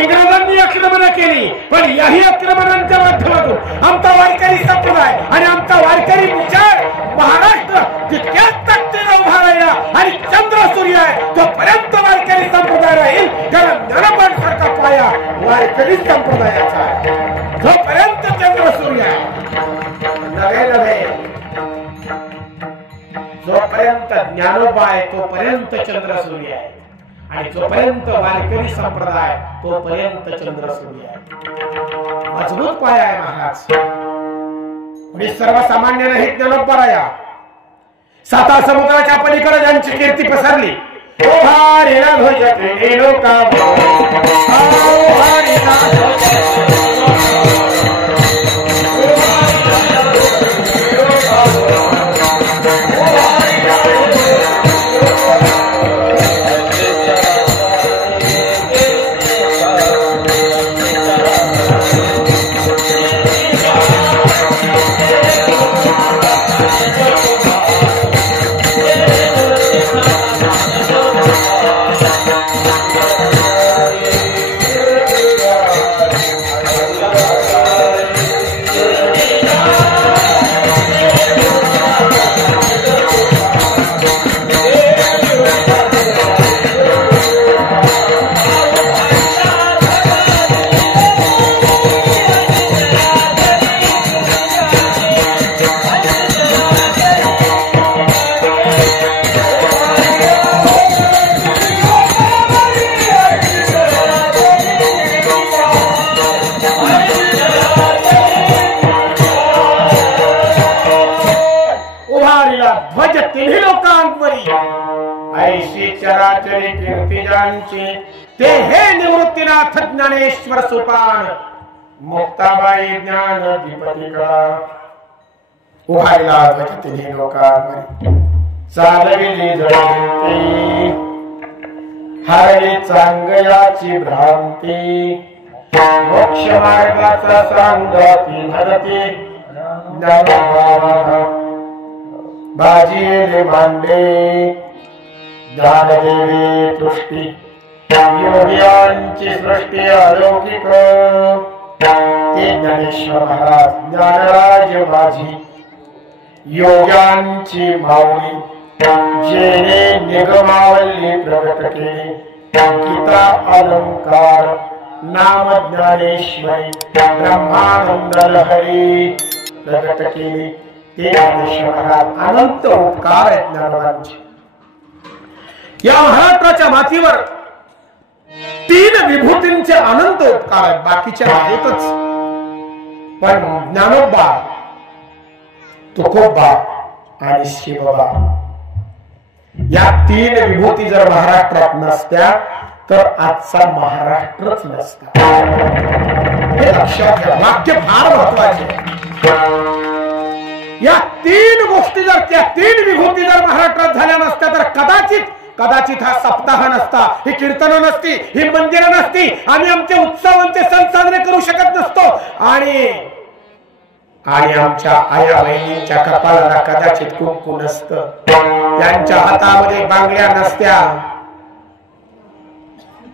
इंग्रजांनी आक्रमण केली, पण याही आक्रमणांच्या माध्यमातून आमचा वारकरी संप्रदाय आणि आमचा वारकरी विचार महाराष्ट्र तितक्याच ताकदीने उभा राहिला. आणि चंद्र सूर्य आहे तोपर्यंत वारकरी संप्रदाय राहील. कारण ज्ञानोबांसारखा पाया वारकरी संप्रदायाचा आहे. जोपर्यंत चंद्र सूर्य आहे नवे नवे, जोपर्यंत ज्ञानोबा आहे तोपर्यंत चंद्र सूर्य आहे. आणि जोपर्यंत वारकरी संप्रदाय तोपर्यंत चंद्र सूर्य आहे. मजबूत पाया आहे महाराज. म्हणजे सर्वसामान्य नाही ज्ञानोबराया. 7 समुद्राच्या पलीकडे ज्यांची कीर्ती पसरली. ध्वज तिन्ही लोकांवरी ऐशी चराचरी कीर्तिजांची ते हे निवृत्तीनाथ ज्ञानेश्वर सोपान मुक्ताबाई ज्ञान दीपतिका. उभारला ध्वज तिन्ही लोकांवरी चालविली जळती हरली चांगयाची भ्रांती. मोक्ष मार्गाचा सांगती भरती ज्ञानोबा बाजीले मांडे. ज्ञानदेवी दृष्टी योग्यांची सृष्टी अलौकिक. ते ज्ञानेश्वर महाराज ज्ञानराज माझी योग्यांची माऊली. जेने निगमावली प्रगट केली गीता अलंकार नाम ज्ञानेश्वरी ब्रह्मानंद लहरी प्रगट केली. ते ज्ञानेश्वर महाराज अनंत उपकार आहेत ज्ञानोबांचे. या महाराष्ट्राच्या मातीवर 3 विभूतींचे अनंत उपकार आहेत. बाकीच्या आहेतच, पण ज्ञानोबा, तुकोबा आणि शिवबा या 3 विभूती जर महाराष्ट्रात नसत्या तर आजचा महाराष्ट्रच नसता. हे लक्षात घ्या. वाक्य फार महत्वाचे. या 3 गोष्टी जर, त्या 3 विभूती जर महाराष्ट्रात झाल्या नसत्या तर कदाचित हा सप्ताह नसता, ही कीर्तनं नसती, ही मंदिरं नसती, आम्ही आमचे उत्सव आमचे सण साजरे करू शकत नसतो. आणि आमच्या आया बहिणींच्या कपाळाला कदाचित कुंकू नसतं, त्यांच्या हातामध्ये बांगड्या नसत्या.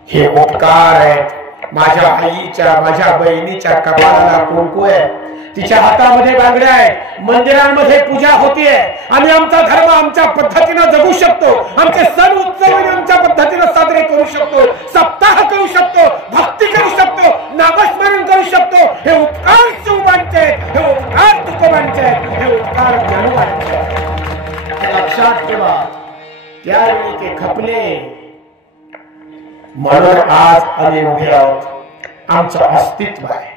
हे उपकार आहेत. माझ्या आईच्या, माझ्या बहिणीच्या कपाळाला कुंकू आहे, तिच्या हातामध्ये बांगड्या आहेत, मंदिरांमध्ये पूजा होतीये. आम्ही आमचा धर्म आमच्या पद्धतीनं जगू शकतो, आमचे सण उत्सव आमच्या पद्धतीनं साजरे करू शकतो, सप्ताह करू शकतो, भक्ती करू शकतो, नामस्मरण करू शकतो. हे उपकार शिवबांचे, हे उपकार तुकोबांचे, हे उपकार ज्ञानोबांचे. लक्षात ठेवा. त्यावेळी ते खपले म्हणून आज आम्ही उभे आहोत. आमचं अस्तित्व आहे.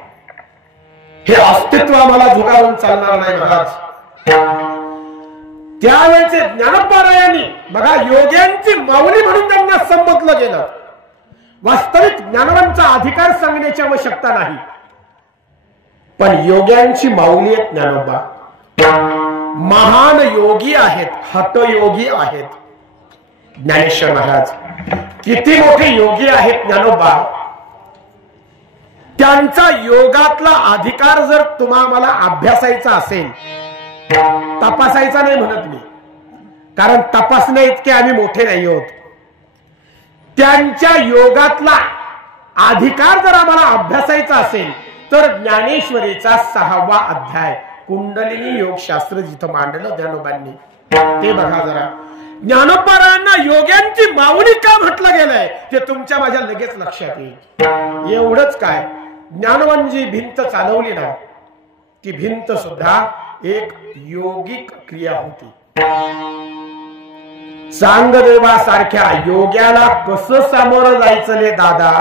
हे अस्तित्व आम्हाला झुकावून चालणार नाही महाराज. त्यावेळेचे ज्ञानोबारायांनी बघा योग्यांची माऊली म्हणून त्यांना संबोधलं गेलं. वास्तविक ज्ञानवांचा अधिकार सांगण्याची आवश्यकता नाही, पण योग्यांची माऊली आहेत ज्ञानोबा. महान योगी आहेत, हतयोगी आहेत ज्ञानेश्वर महाराज. किती मोठे योगी आहेत ज्ञानोबा. त्यांचा योगातला अधिकार जर तुम्हाला अभ्यासायचा असेल, तपासायचा नाही म्हणत मी, कारण तपासण्या इतके आम्ही मोठे नाही आहोत. त्यांच्या योगातला अधिकार जर आम्हाला अभ्यासायचा असेल तर ज्ञानेश्वरीचा 6वा अध्याय कुंडलिनी योगशास्त्र जिथं मांडलं ज्ञानोबांनी ते बघा जरा. ज्ञानोबारायांना योग्यांची माऊली का म्हटलं गेलंय ते तुमच्या माझ्या लगेच लक्षात येईल. एवढंच काय, ज्ञानोबांची भिंत चालवली ना, ती भिंत सुद्धा एक योगिक क्रिया होती. चांगदेवासारख्या योग्याला कसं सामोरं जायचं रे दादा.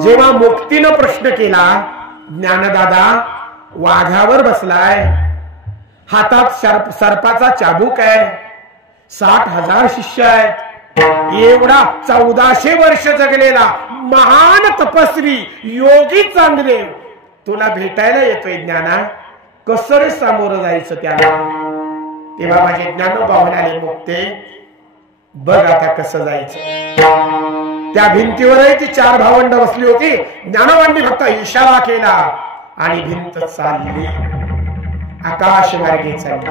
जेव्हा मुक्तीनं प्रश्न केला, ज्ञानदादा वाघावर बसलाय, हातात सर्पाचा चाबूक आहे, 60,000 शिष्य आहेत, एवढा 1400 वर्ष जगलेला महान तपस्वी योगी चांगदेव तुला भेटायला येतोय ज्ञाना, कसं रे सामोरं जायचं त्याला. तेव्हा माझे ज्ञानोबा म्हणाले, मुक्ते बघ आता कसं जायचं. त्या भिंतीवरही ती 4 भावंड बसली होती. ज्ञानोबांनी फक्त इशारा केला आणि भिंत चालली, आकाश मार्गे चालली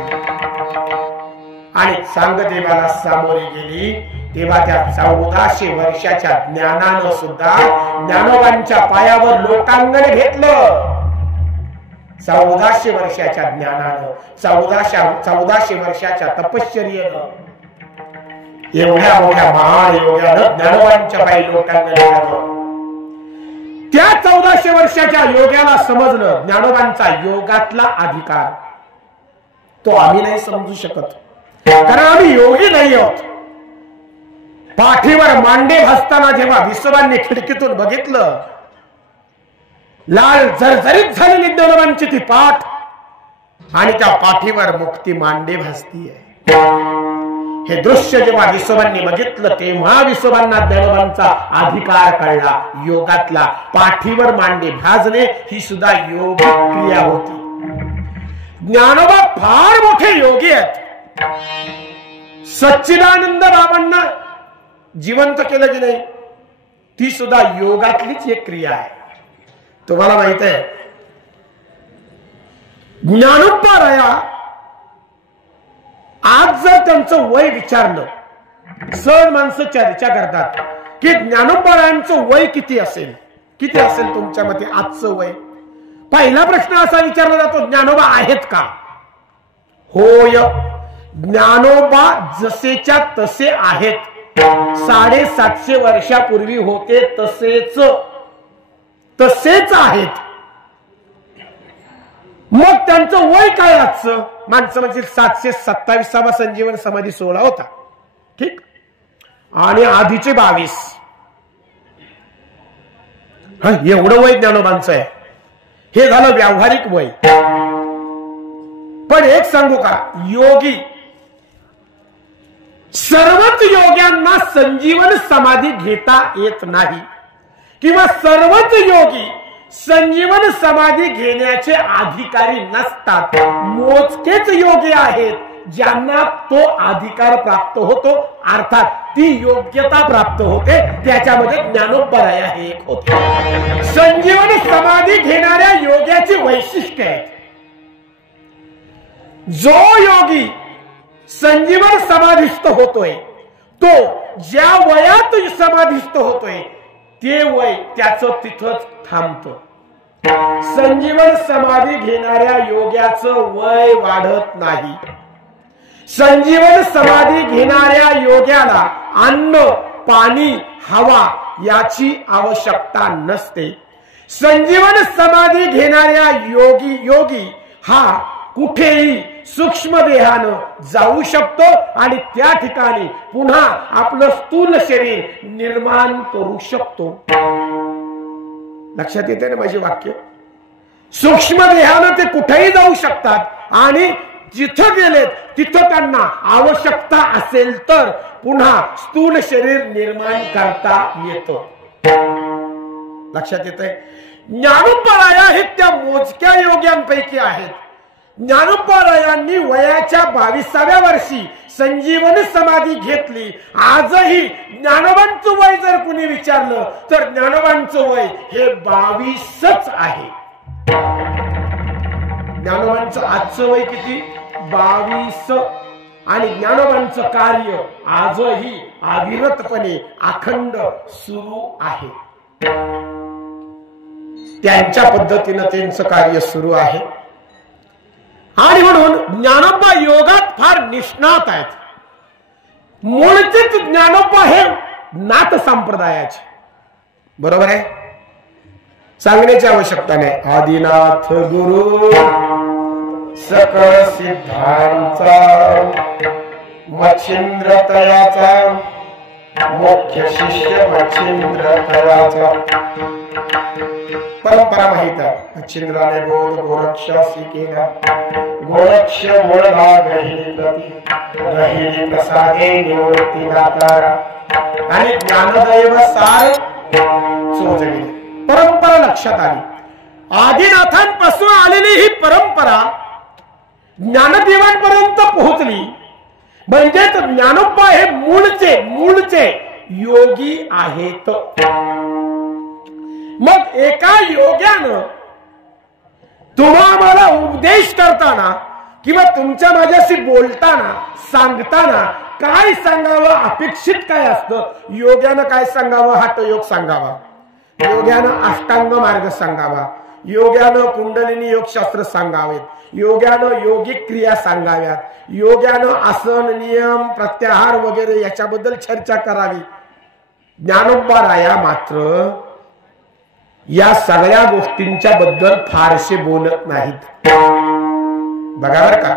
आणि चांगदेवाला सामोरी गेली. तेव्हा त्या 1400 वर्षाच्या ज्ञानानं सुद्धा ज्ञानोबांच्या पायावर लोटांगण घेतलं. 1400 वर्षाच्या ज्ञानानं, 1400 वर्षाच्या तपश्चर्येनं, एवढ्या मोठ्या महान योग्यानं ज्ञानोबांच्या पायी लोटांगण घेतलं. त्या 1400 वर्षाच्या योग्याला समजलं ज्ञानोबांचा योगातला अधिकार. तो आम्ही नाही समजू शकत, कारण आम्ही योगी नाही आहोत. पाठीवर मांडे भासताना जेव्हा विसोबांनी खिडकीतून बघितलं, लाल झरझरीत झालेली ज्ञानोबांची ती पाठ आणि त्या पाठीवर मुक्ती मांडे भासतीये. हे दृश्य जेव्हा विसोबांनी बघितलं, तेव्हा विसोबांना ज्ञानोबांचा अधिकार कळला योगातला. पाठीवर मांडे भाजणे ही सुद्धा योगिक क्रिया होती. ज्ञानोबा फार मोठे योगी आहेत. सच्चिदानंद बाबांना जिवंत केलं की नाही, ती सुद्धा योगातलीच एक क्रिया आहे. तुम्हाला माहित आहे, ज्ञानोबाराया आज जर त्यांचं वय विचारलं, सर माणसं चर्चा करतात की ज्ञानोबारायांचं वय किती असेल, किती असेल तुमच्या मते आजचं वय. पहिला प्रश्न असा विचारला जातो, ज्ञानोबा आहेत का. होय, ज्ञानोबा जसेच्या तसे आहेत. 750 वर्षापूर्वी होते तसेच आहेत. मग त्यांचं वय काय आजचं. माणसं म्हणजे 727वा संजीवन समाधी सोहळा होता, ठीक, आणि आधीचे 22. एवढं वय ज्ञानोबांचं आहे. हे झालं व्यावहारिक वय. पण एक सांगू का, योगी सर्वच योग्यांना संजीवन समाधी घेता येत नाही, किंवा सर्वच योगी संजीवन समाधी घेण्याचे अधिकारी नसतात. मोजकेच योगी आहेत ज्यांना तो अधिकार प्राप्त होतो, अर्थात ती योग्यता प्राप्त होते. त्याच्यामध्ये ज्ञानोबाराया हे एक होते. संजीवन समाधी घेणाऱ्या योग्याची वैशिष्ट्य आहेत. जो योगी संजीवन समाधिस्थ होतोय, तो ज्या वयात समाधिस्थ होतोय ते वय त्याचं तिथंच थांबतं. संजीवन समाधी घेणाऱ्या योग्याचं वय वाढत नाही. संजीवन समाधी घेणाऱ्या योग्याला अन्न, पाणी, हवा याची आवश्यकता नसते. संजीवन समाधी घेणाऱ्या योगी हा कुठेही सूक्ष्म देहानं जाऊ शकतो आणि त्या ठिकाणी पुन्हा आपलं स्थूल शरीर निर्माण करू शकतो. लक्षात येते ना माझे वाक्य. सूक्ष्म देहानं ते कुठेही जाऊ शकतात आणि जिथं गेलेत तिथं त्यांना आवश्यकता असेल तर पुन्हा स्थूल शरीर निर्माण करता येतं. लक्षात येतंय? ज्ञानोबाराया हे त्या मोजक्या योग्यांपैकी आहेत. ज्ञानोबारायांनी वयाच्या 22व्या वर्षी संजीवनी समाधी घेतली. आजही ज्ञानोबांचं वय जर कुणी विचारलं तर ज्ञानोबांचं वय हे 22च आहे. ज्ञानोबांचं आजचं वय किती? 22. आणि ज्ञानोबांचं कार्य आजही अविरतपणे अखंड सुरू आहे. त्यांच्या पद्धतीनं त्यांचं कार्य सुरू आहे. आणि म्हणून ज्ञानोबा योगात फार निष्णात आहेत. मूळचेच ज्ञानोबा हे नाथ संप्रदायाचे. बरोबर आहे? सांगण्याची आवश्यकता नाही. आदिनाथ गुरु सकळ सिद्धांचा मच्छिंद्र तयाचा मुख्य शिष्य मच्छिंद्र तयाचा. परंपरा माहित आहे. मच्छिंद्राने बोध गोरक्षासी केला. गोरक्ष बोलला गहिरी प्रसादे निवृत्ती दातारा. आणि ज्ञानदैव सार चोचले. परंपरा लक्षात आली. आदिनाथांपासून आलेली ही परंपरा ज्ञानदेवांपर्यंत पोहोचली. म्हणजेच ज्ञानोबा हे मूळचे योगी आहेत. मग एका योग्यानं तुम्हा आम्हाला उपदेश करताना किंवा तुमच्या माझ्याशी बोलताना सांगताना काय सांगावं, अपेक्षित काय असतं? योग्यानं काय सांगावं? हठयोग सांगावा. योग्यानं अष्टांग मार्ग सांगावा. योग्यानं कुंडलिनी योगशास्त्र सांगावेत. योग्यानं योगिक क्रिया सांगाव्यात. योग्यानं आसन, नियम, प्रत्याहार वगैरे याच्याबद्दल चर्चा करावी. ज्ञानोबाराया मात्र या सगळ्या गोष्टींच्या बद्दल फारसे बोलत नाहीत. बघा बर का.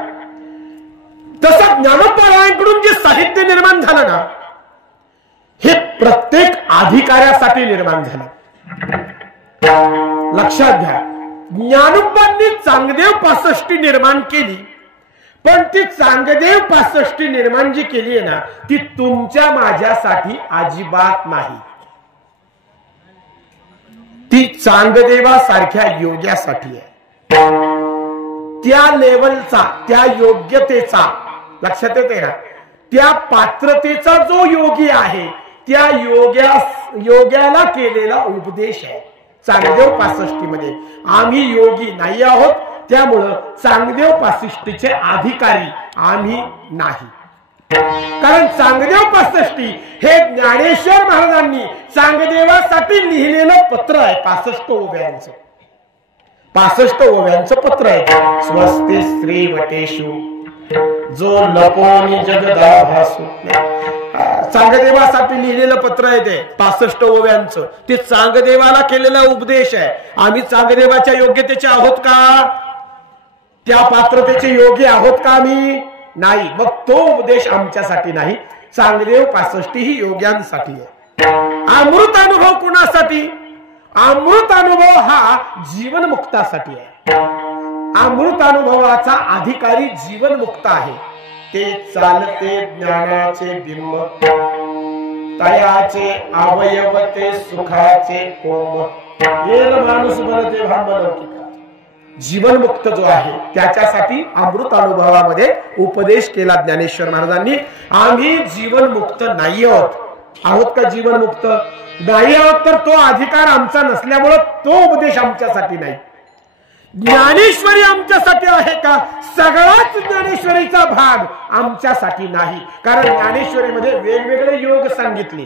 तसं ज्ञानोबारायांकडून जे साहित्य निर्माण झालं ना, हे प्रत्येक अधिकाऱ्यासाठी निर्माण झालं. लक्षात घ्या. ज्ञानोबांनी चांगदेव 65 निर्माण केली, पण ती चांगदेव 65 निर्माण जी केली आहे ना, ती तुमच्या माझ्यासाठी अजिबात नाही. ती चांगदेवासारख्या योग्यासाठी आहे. त्या लेवलचा, त्या योग्यतेचा, लक्षात येते ना, त्या पात्रतेचा जो योगी आहे त्या योग्याला केलेला उपदेश आहे चांगदेव 65 मध्ये. आम्ही योगी नाही आहोत, त्यामुळं चांगदेव 65चे अधिकारी आम्ही नाही. कारण चांगदेव 65 हे ज्ञानेश्वर महाराजांनी चांगदेवासाठी लिहिलेलं पत्र आहे. 65 ओव्यांचं 65 ओव्यांचं पत्र आहे. स्वस्ति श्री वटेशु जो लपोनी जगदाभासु. चांगदेवासाठी लिहिलेलं पत्र आहे ते 65 ओव्यांचं. ते चांगदेवाला केलेला उपदेश आहे. आम्ही चांगदेवाच्या योग्यतेचे आहोत का? त्या पात्रतेचे योग्य आहोत का आम्ही? नाही. मग तो उपदेश आमच्यासाठी नाही. चांगदेव 65 ही योग्यांसाठी आहे. अमृत अनुभव कुणासाठी? अमृत अनुभव हा जीवनमुक्तासाठी आहे. अमृत अनुभवाचा अधिकारी जीवनमुक्त आहे. ते चालते ज्ञानाचे बिंब, तयाचे अवयव ते सुखाचे कोम. येर माणूस बनते भांबलौकिका. जीवनमुक्त जो आहे त्याच्यासाठी अमृत अनुभवामध्ये उपदेश केला ज्ञानेश्वर महाराजांनी. आम्ही जीवनमुक्त नाही आहोत का? जीवनमुक्त नाही आहोत, तर तो अधिकार आमचा नसल्यामुळे तो उपदेश आमच्यासाठी नाही. ज्ञानेश्वरी आमच्यासाठी आहे का? सगळाच ज्ञानेश्वरीचा भाग आमच्यासाठी नाही. कारण ज्ञानेश्वरीमध्ये वेगवेगळे योग सांगितले.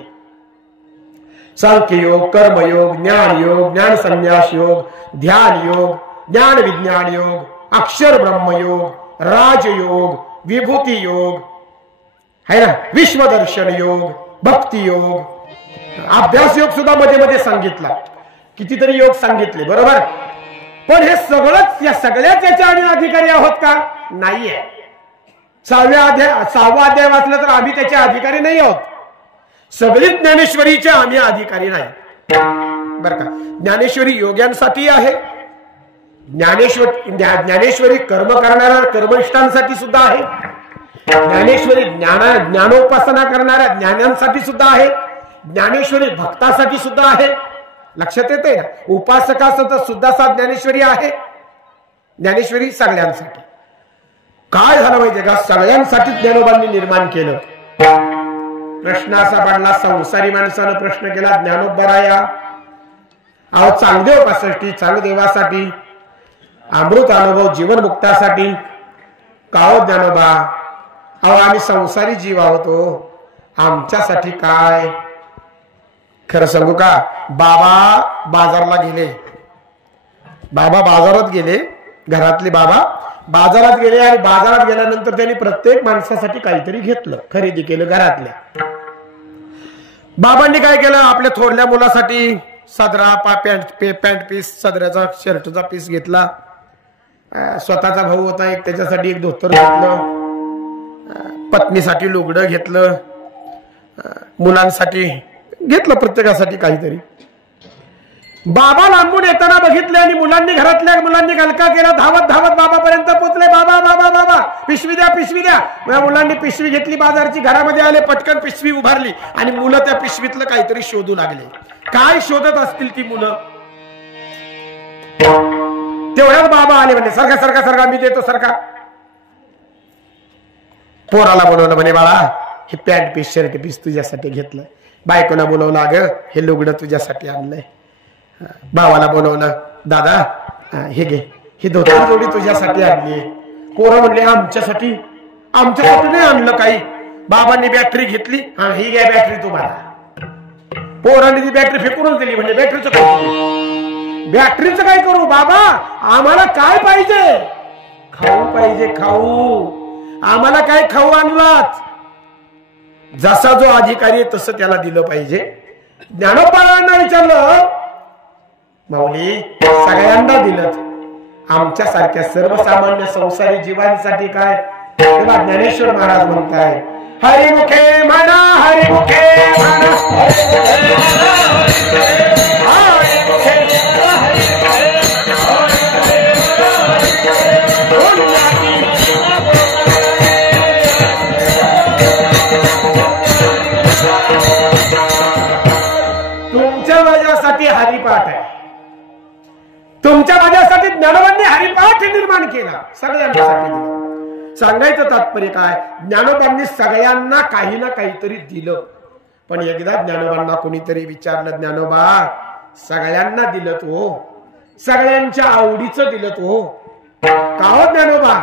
सांख्ययोग, कर्मयोग, ज्ञान योग, ज्ञान संन्यास योग, ध्यान योग, ज्ञान विज्ञान योग, अक्षर ब्रह्मयोग, राजयोग, विभूती योग है ना, विश्वदर्शन योग, भक्ती योग, अभ्यास योग सुद्धा मध्ये मध्ये सांगितला. कितीतरी योग सांगितले. बरोबर. पण हे सगळंच, या सगळ्याच याच्या आम्ही अधिकारी आहोत का? नाहीये. 6वा अध्याय वाचलं तर आम्ही त्याचे अधिकारी नाही आहोत. सगळी ज्ञानेश्वरीचे आम्ही अधिकारी नाही. बरं का. ज्ञानेश्वरी योग्यांसाठी आहे. ज्ञानेश्वरी कर्म करणाऱ्या कर्मनिष्ठांसाठी सुद्धा आहे, ज्ञानेश्वरी ज्ञानोपासना करणाऱ्या ज्ञानांसाठी सुद्धा आहे, ज्ञानेश्वरी भक्तासाठी सुद्धा आहे. लक्षात येते ना? उपासकासाठी सुद्धा ज्ञानेश्वरी आहे. ज्ञानेश्वरी सगळ्यांसाठी. काय झालं माहितीये का? सगळ्यांसाठी ज्ञानोबांनी निर्माण केलं. प्रश्न असा पडला, संसारी माणसानं प्रश्न केला ज्ञानोबराया, अहो चांगदेवासाठी, चांगदेवासाठी, अमृत अनुभव जीवनमुक्तासाठी का हो ज्ञानोबा? अहो आम्ही संसारी जीव आहोत, आमच्यासाठी काय? खरं सांगू का? बाबा बाजारला गेले, बाबा बाजारात गेले, घरातले बाबा बाजारात गेले आणि बाजारात गेल्यानंतर त्यांनी प्रत्येक माणसासाठी काहीतरी घेतलं, खरेदी केलं घरातल्या. बाबांनी काय केलं? आपल्या थोरल्या मुलासाठी सदरा पॅन्ट पीस, सदऱ्याचा शर्टचा पीस घेतला. स्वतःचा भाऊ होता एक, त्याच्यासाठी एक धोतर घेतलं. पत्नीसाठी लुगडं घेतलं, मुलांसाठी घेतलं, प्रत्येकासाठी काहीतरी. बाबा लांबून येताना बघितले आणि मुलांनी, घरातल्या मुलांनी गलका केला. धावत धावत बाबापर्यंत पोहोचले. बाबा बाबा बाबा पिशवी द्या, पिशवी द्या. मुलांनी पिशवी घेतली बाजारची, घरामध्ये आले, पटकन पिशवी उभारली आणि मुलं त्या पिशवीतलं काहीतरी शोधू लागले. काय शोधत असतील ती मुलं? तेवढ्यात बाबा आले, म्हणजे सरका सरका सरका, मी देतो सरका. पोराला बोलवलं, म्हणे बाळा हे पॅन्ट पीस शर्ट पीस तुझ्यासाठी घेतलं. बायकोला बोलवलं, अगं हे लुगडं तुझ्यासाठी आणलंय. भावाला बोलवलं, दादा हे घे, ही धोतर जोडी तुझ्यासाठी आणली. पोरं म्हणले, आमच्यासाठी? आमच्यासाठी नाही आणलं काही. बाबांनी बॅटरी घेतली, हा ही घ्या बॅटरी तुम्हाला. पोरांनी ती बॅटरी फेकूनच दिली, म्हणजे बॅटरीचं काय करू? बॅटरीचं काय करू? बाबा आम्हाला काय पाहिजे? खाऊ पाहिजे, खाऊ. आम्हाला काय खाऊ आणलात? जसा जो अधिकारी तसं त्याला दिलं पाहिजे. ज्ञानोबांना विचारलं, माऊली सगळ्यांना दिलं, आमच्यासारख्या सर्वसामान्य संसारी जीवांसाठी काय? तेव्हा ज्ञानेश्वर महाराज म्हणताय, हरिमुखे म्हणा, हरिमुखे म्हणा, तुमच्या माझ्यासाठी हरिपाठ आहे. तुमच्या माझ्यासाठी ज्ञानोबांनी हरिपाठ निर्माण केला, सगळ्यांसाठी. सांगायचं तात्पर्य काय? ज्ञानोबांनी सगळ्यांना काही ना काहीतरी दिलं. पण एकदा ज्ञानोबांना कोणीतरी विचारलं, ज्ञानोबा सगळ्यांना दिलं तो, सगळ्यांच्या आवडीचं दिलं तो, का हो ज्ञानोबा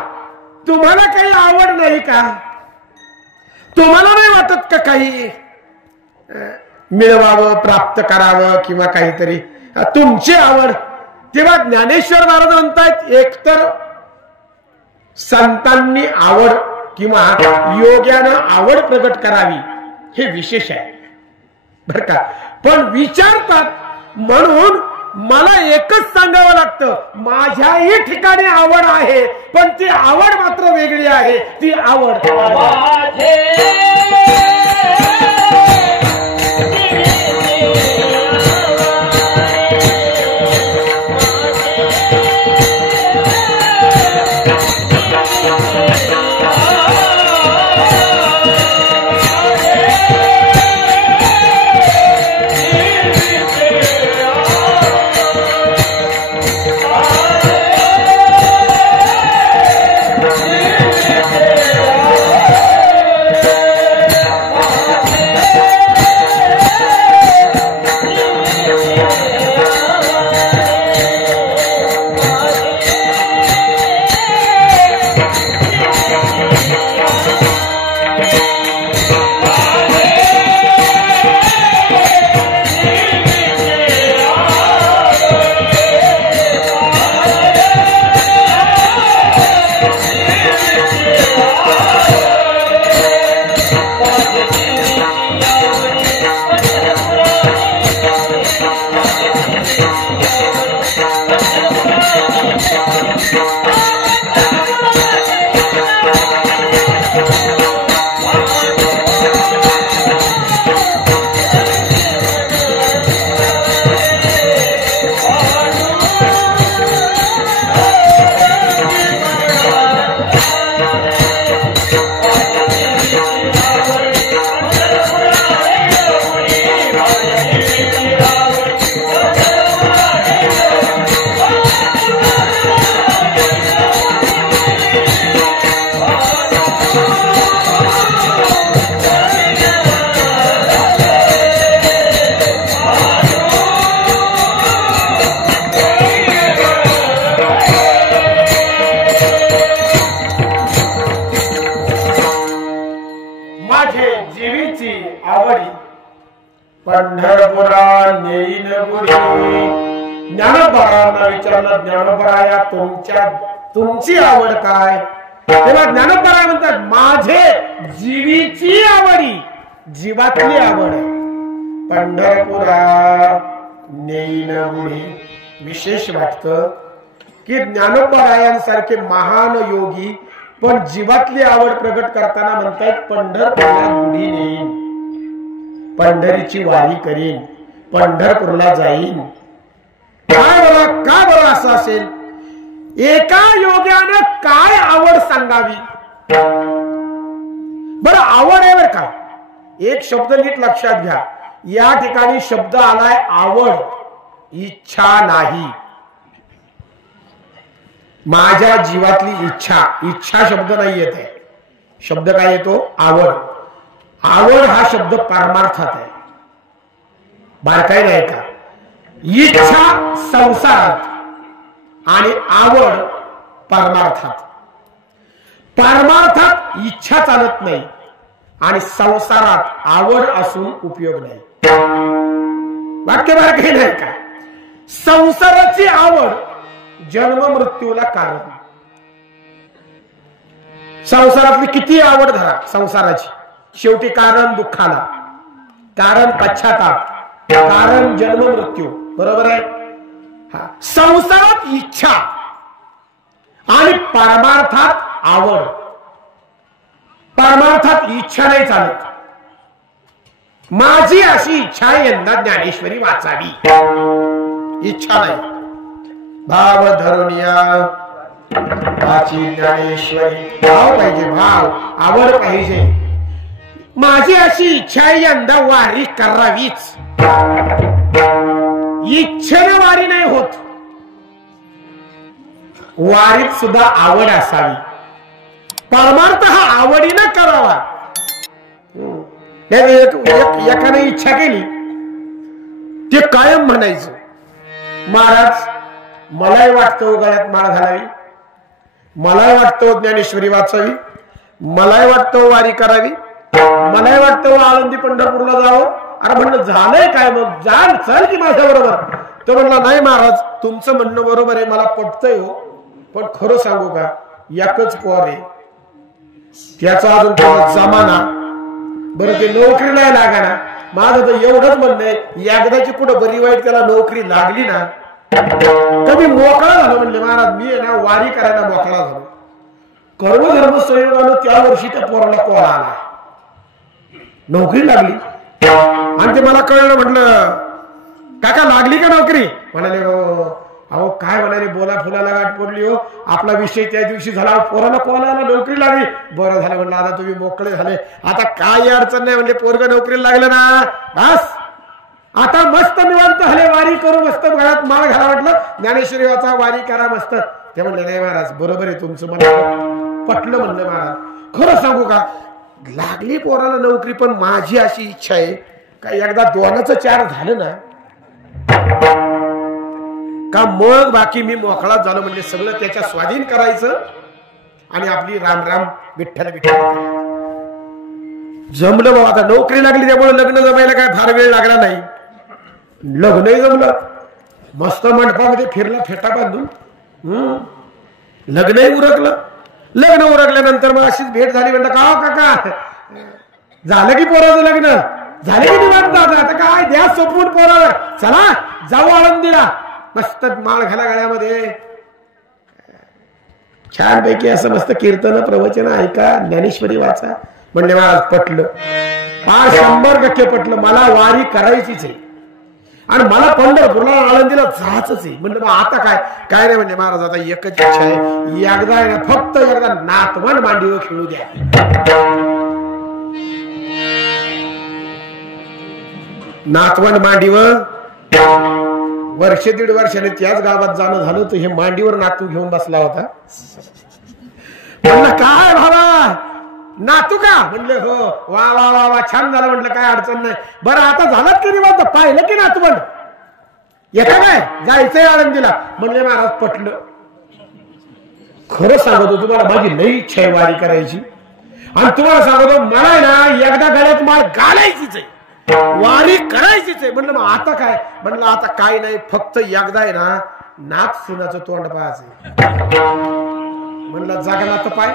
तुम्हाला काही आवड नाही का? तुम्हाला नाही वाटत का काही मिळवावं, प्राप्त करावं किंवा काहीतरी तुमची आवड? तेव्हा ज्ञानेश्वर महाराज म्हणतायत, एकतर संतांनी आवड किंवा योग्यानं आवड प्रकट करावी हे विशेष आहे बर का. पण विचारतात म्हणून मला एकच सांगावं लागतं, माझ्याही ठिकाणी आवड आहे, पण ती आवड मात्र वेगळी आहे. ती आवड पंढरपुरा नेईन बुडी. ज्ञानोबारांना विचारलं, ज्ञानोबराया तुमची आवड काय? तेव्हा ज्ञानोबराय म्हणतात, माझे जीवीची आवडी, जीवातली आवड. पंढरपुरा नेईन बुडी. विशेष वाटतं की ज्ञानोबरायांसारखे महान योगी पण जीवातली आवड प्रगट करताना म्हणतात, पंढरपुराला बुडी नेईन, पंढरीची वारी करीन, पंढरपूरला जाईन. काय बरं असं असेल? एका योग्यानं काय आवड सांगावी? बरं आवड आहे बरं का, एक शब्द नीट लक्षात घ्या. या ठिकाणी शब्द आलाय आवड, इच्छा नाही. माझ्या जीवातली इच्छा, इच्छा शब्द नाही येत आहे. शब्द काय येतो? आवड. आवड हा शब्द परमार्थात आहे, बारकाई नाही का? इच्छा संसारात आणि आवड परमार्थात. परमार्थात इच्छा चालत नाही आणि संसारात आवड असून उपयोग नाही. वाक्य बारकाई नाही का? संसाराची आवड जन्म मृत्यूला कारण. संसारातली किती आवड धरा संसाराची, शेवटी कारण दुःखाला, कारण पश्चाताप, कारण जन्म मृत्यू. बरोबर आहे? संसारात इच्छा आणि परमार्थात आवड. परमार्थात इच्छा नाही चालत. माझी अशी इच्छा आहे यंदा ज्ञानेश्वरी वाचावी, इच्छा नाही. भाव धरुनिया वाची ज्ञानेश्वरी. भाव पाहिजे, भाव, आवड पाहिजे. माझी अशी इच्छा आहे यंदा वारी करावीच. इच्छेने वारी नाही होत, वारीत सुद्धा आवड असावी. परमार्थ हा आवडीनं करावा. एकाने इच्छा केली ते कायम म्हणायचं, महाराज मलाही वाटतं गळ्यात माळ घालावी, मलाही वाटतं ज्ञानेश्वरी वाचावी, मलाही वाटतं वारी करावी, मलाही वाटतं आळंदी पंढरपूरला जावं. अरे म्हणलं झालंय काय मग, चल की माझ्या बरोबर. तो म्हणला नाही महाराज तुमचं म्हणणं बरोबर आहे, मला पटतंय हो, पण खरं सांगू का एकच पोर आहे, त्याचा अजून थोडा जमाना. बरं ते नोकरीला लागाना. माझं तर एवढंच म्हणणं आहे, एकदाची कुठं बरी वाईट त्याला नोकरी लागली ना, कधी मोकळा झालो म्हणले महाराज मी आहे ना वारी करायला मोकळा झालो. कर्मधर्म संयोगानं त्या वर्षी त्या पोराला कॉल आला, नोकरी लागली. आणि ते मला कळलं, म्हटलं काका लागली का नोकरी? म्हणाले अहो काय म्हणाले बोला फुलाला गाठ पडली हो, आपला विषय त्या दिवशी झाला, पोराला कॉल आला नोकरी लागली. बरं झालं म्हणलं आता तुम्ही मोकळे झाले, आता काय अडचण नाही म्हणले, पोरग नोकरीला लागलं ना बस आता मस्त निवांत झाले, वारी करू मस्त, घरात माळ घाला. म्हटलं ज्ञानेश्वरी वाचा, वारी करा मस्त. ते म्हणले नाही महाराज बरोबर आहे तुमचं, मला पटलं. म्हणलं महाराज खरं सांगू का लागली पोराला नोकरी, पण माझी अशी इच्छा आहे का एकदा दोनाचं चार झालं ना का मग बाकी मी मोकळा झालो. म्हणजे सगळं त्याच्या स्वाधीन करायचं आणि आपली राम राम विठ्ठल विठ्ठल. जमलं बाबा, आता नोकरी लागली त्यामुळे लग्न जमायला काय फार वेळ लागला नाही. लग्नही जमलं, मस्त मंडपामध्ये फिरला फेटा बांधून, लग्नही उरकलं. लग्न उरकल्यानंतर मग अशीच भेट झाली. म्हणलं का काका झालं की पोराचं लग्न झालं की निवांत, आता काय द्या सोपवून पोरावर, चला जाऊ आळंदीला, मस्त माळ घाला गळ्यामध्ये, छानपैकी असं मस्त कीर्तन प्रवचन ऐका, ज्ञानेश्वरी वाचा. म्हणले मला पटलं, 100% पटलं, मला वारी करायचीच आहे आणि मला पंढरपूरला आळंदीला जायचंच आहे. म्हणलं मग आता काय नाही. म्हणजे महाराज आता एकच इच्छा आहे, एकदा आहे ना फक्त एकदा नातवंड मांडीवर खेळू द्या. नातवंड मांडीवर वर्ष दीड वर्षाने त्याच गावात जाणं झालं तर हे मांडीवर नातू घेऊन बसला होता. म्हणलं काय भावा नातू का? म्हणले हो. वा वा वा वा छान झालं. म्हटलं काय अडचण नाही. बरं आता झालं की निवांत पाहिलं की नातवंड येता काय जायचंय आळंदीला? म्हणले महाराज पटलं. खरं सांगतो तुम्हाला माझी लई इच्छा आहे वारी करायची. आणि तुम्हाला सांगतो मला ना एकदा गळ्यात माळ घालायचीच आहे, वारी करायचीच आहे. म्हणलं मग आता काय? म्हणलं आता काय नाही, फक्त एकदा आहे ना नाथ सुनाचं तोंड पाहायचं. म्हणलं जगन्नाथ पाय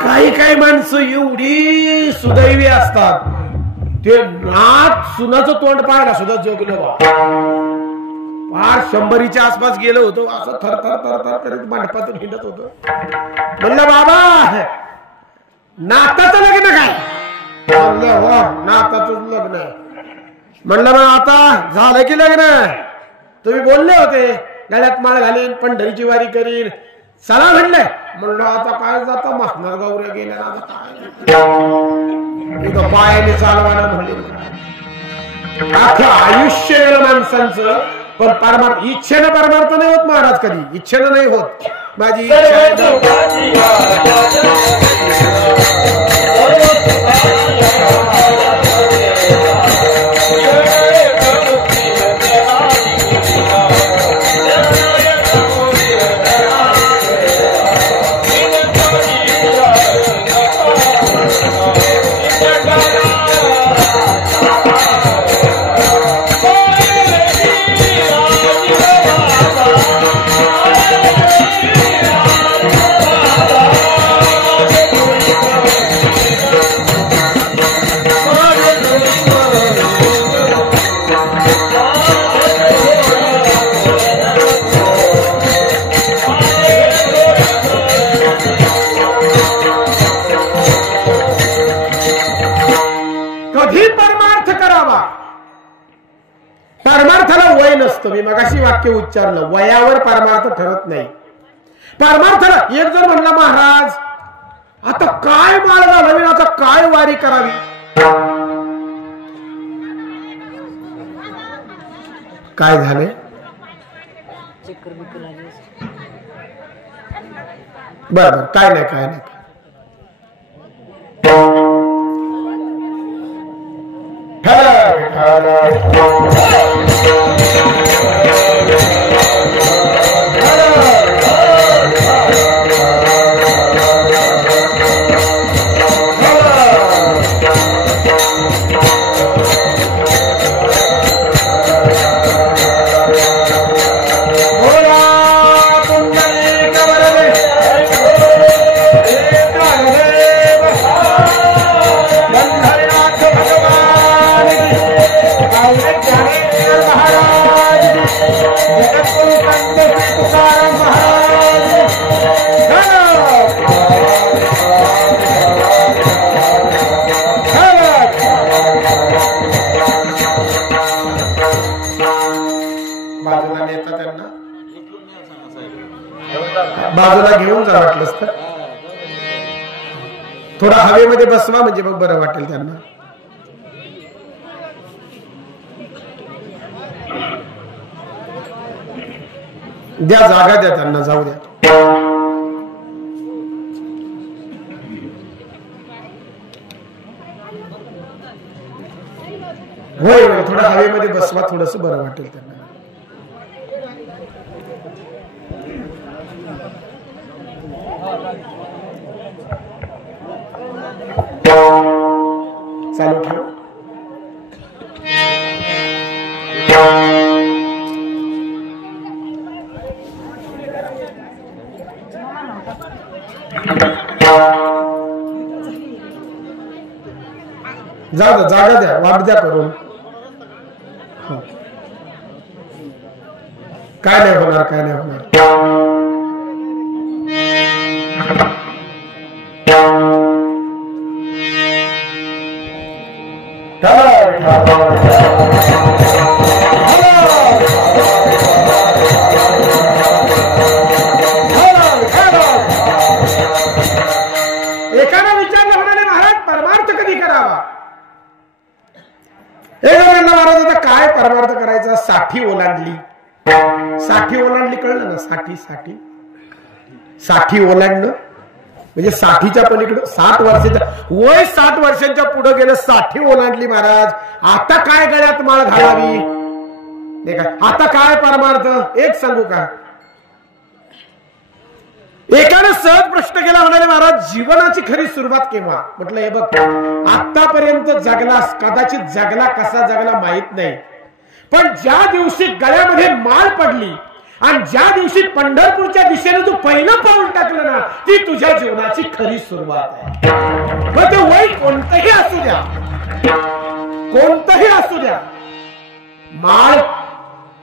काही काही माणसं एवढी सुदैवी असतात ते नाथ सुनाचं तोंड पाहायला सुद्धा जगलं बा. फार 100च्या आसपास गेलो होतो. असं थर थर थर थर करत मंडपातून हिंडत होतो. म्हणलं बाबा नाताचं लग्न काय? म्हणलं हो नाताचं लग्न. म्हणलं मग आता झालं की लग्न? तुम्ही बोलले होते गळ्यात माळ घालीन पंढरीची वारी करीन. चला म्हणले. म्हणलं आता काय जाता माखणार गौऱ्या गेल्या पायाने चालवायला म्हणले. अख्खं आयुष्य गेलं माणसांचं. पण परमार्थ इच्छेनं परमार्थ नाही होत महाराज. कधी इच्छेनं नाही होत. माझी मी मगाशी वाक्य उच्चारलं. वयावर परमार्थ ठरत नाही. परमार्थाला एक जण म्हणला महाराज आता काय माळ घालावी, आता काय वारी करावी? काय झाले? बर बर काय नाही काय नाही. बाजूला घेऊन जा वाटलंच तर. थोडा हवेमध्ये बसवा म्हणजे मग बरं वाटेल त्यांना. द्या जागा द्या त्यांना, जाऊ द्या. होय थोडा हवेमध्ये बसवा, थोडस बरं वाटेल त्यांना. चालू ठेव. जागा द्या, वाट द्या करून. काय नाही होणार, काय नाही होणार. एकाला विचारलं म्हणाले महाराज महाराज आता काय परमार्थ करायचा? साठी ओलांडली. साठी ओलांडली कळलं ना? साठी ओलांडणं म्हणजे 60च्या पलीकडं 60 वर्षाच्या वय 60 वर्षांच्या पुढे गेलं. 60 ओलांडली महाराज. आता काय गळ्यात माळ घालावी? नाही का? आता काय परमार्थ? एक सांगू का? एकाने सहज प्रश्न केला, म्हणाले महाराज जीवनाची खरी सुरुवात केव्हा? म्हटलं हे बघ, आतापर्यंत जगलास, कदाचित जगला कसा जगला माहित नाही, पण ज्या दिवशी गळ्यामध्ये माळ पडली आणि ज्या दिवशी पंढरपूरच्या दिशेने तू पहिलं पाऊल टाकलं ना, ती तुझ्या जीवनाची खरी सुरुवात आहे. मग ते वय कोणतंही असू द्या, कोणतंही असू द्या, माळ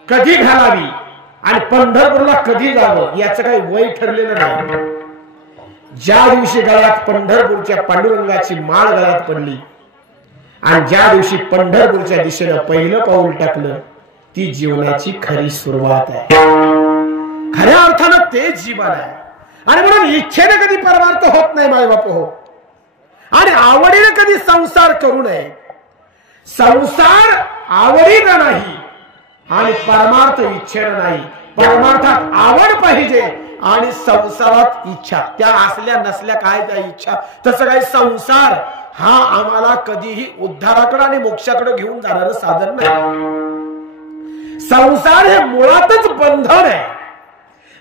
कधी घालावी आणि पंढरपूरला कधी जावं याचं काही वय ठरलेलं नाही. ज्या दिवशी गळ्यात पंढरपूरच्या पांडुरंगाची माळ गळ्यात पडली आणि ज्या दिवशी पंढरपूरच्या दिशेनं पहिलं पाऊल टाकलं, ती जीवनाची खरी सुरुवात आहे. खऱ्या अर्थानं ते जीवन आहे. आणि म्हणून इच्छेने कधी परमार्थ होत नाही मायबाप हो, आणि आवडीने कधी संसार करू नये. संसार आवडीनं नाही आणि परमार्थ इच्छेनं नाही. परमार्थात आवड पाहिजे आणि संसारात इच्छा. त्या असल्या नसल्या काय त्या इच्छा, तसं काही संसार हा आम्हाला कधीही उद्धाराकडे आणि मोक्षाकडे घेऊन जाणारं साधन नाही. संसार हे मुळातच बंधन आहे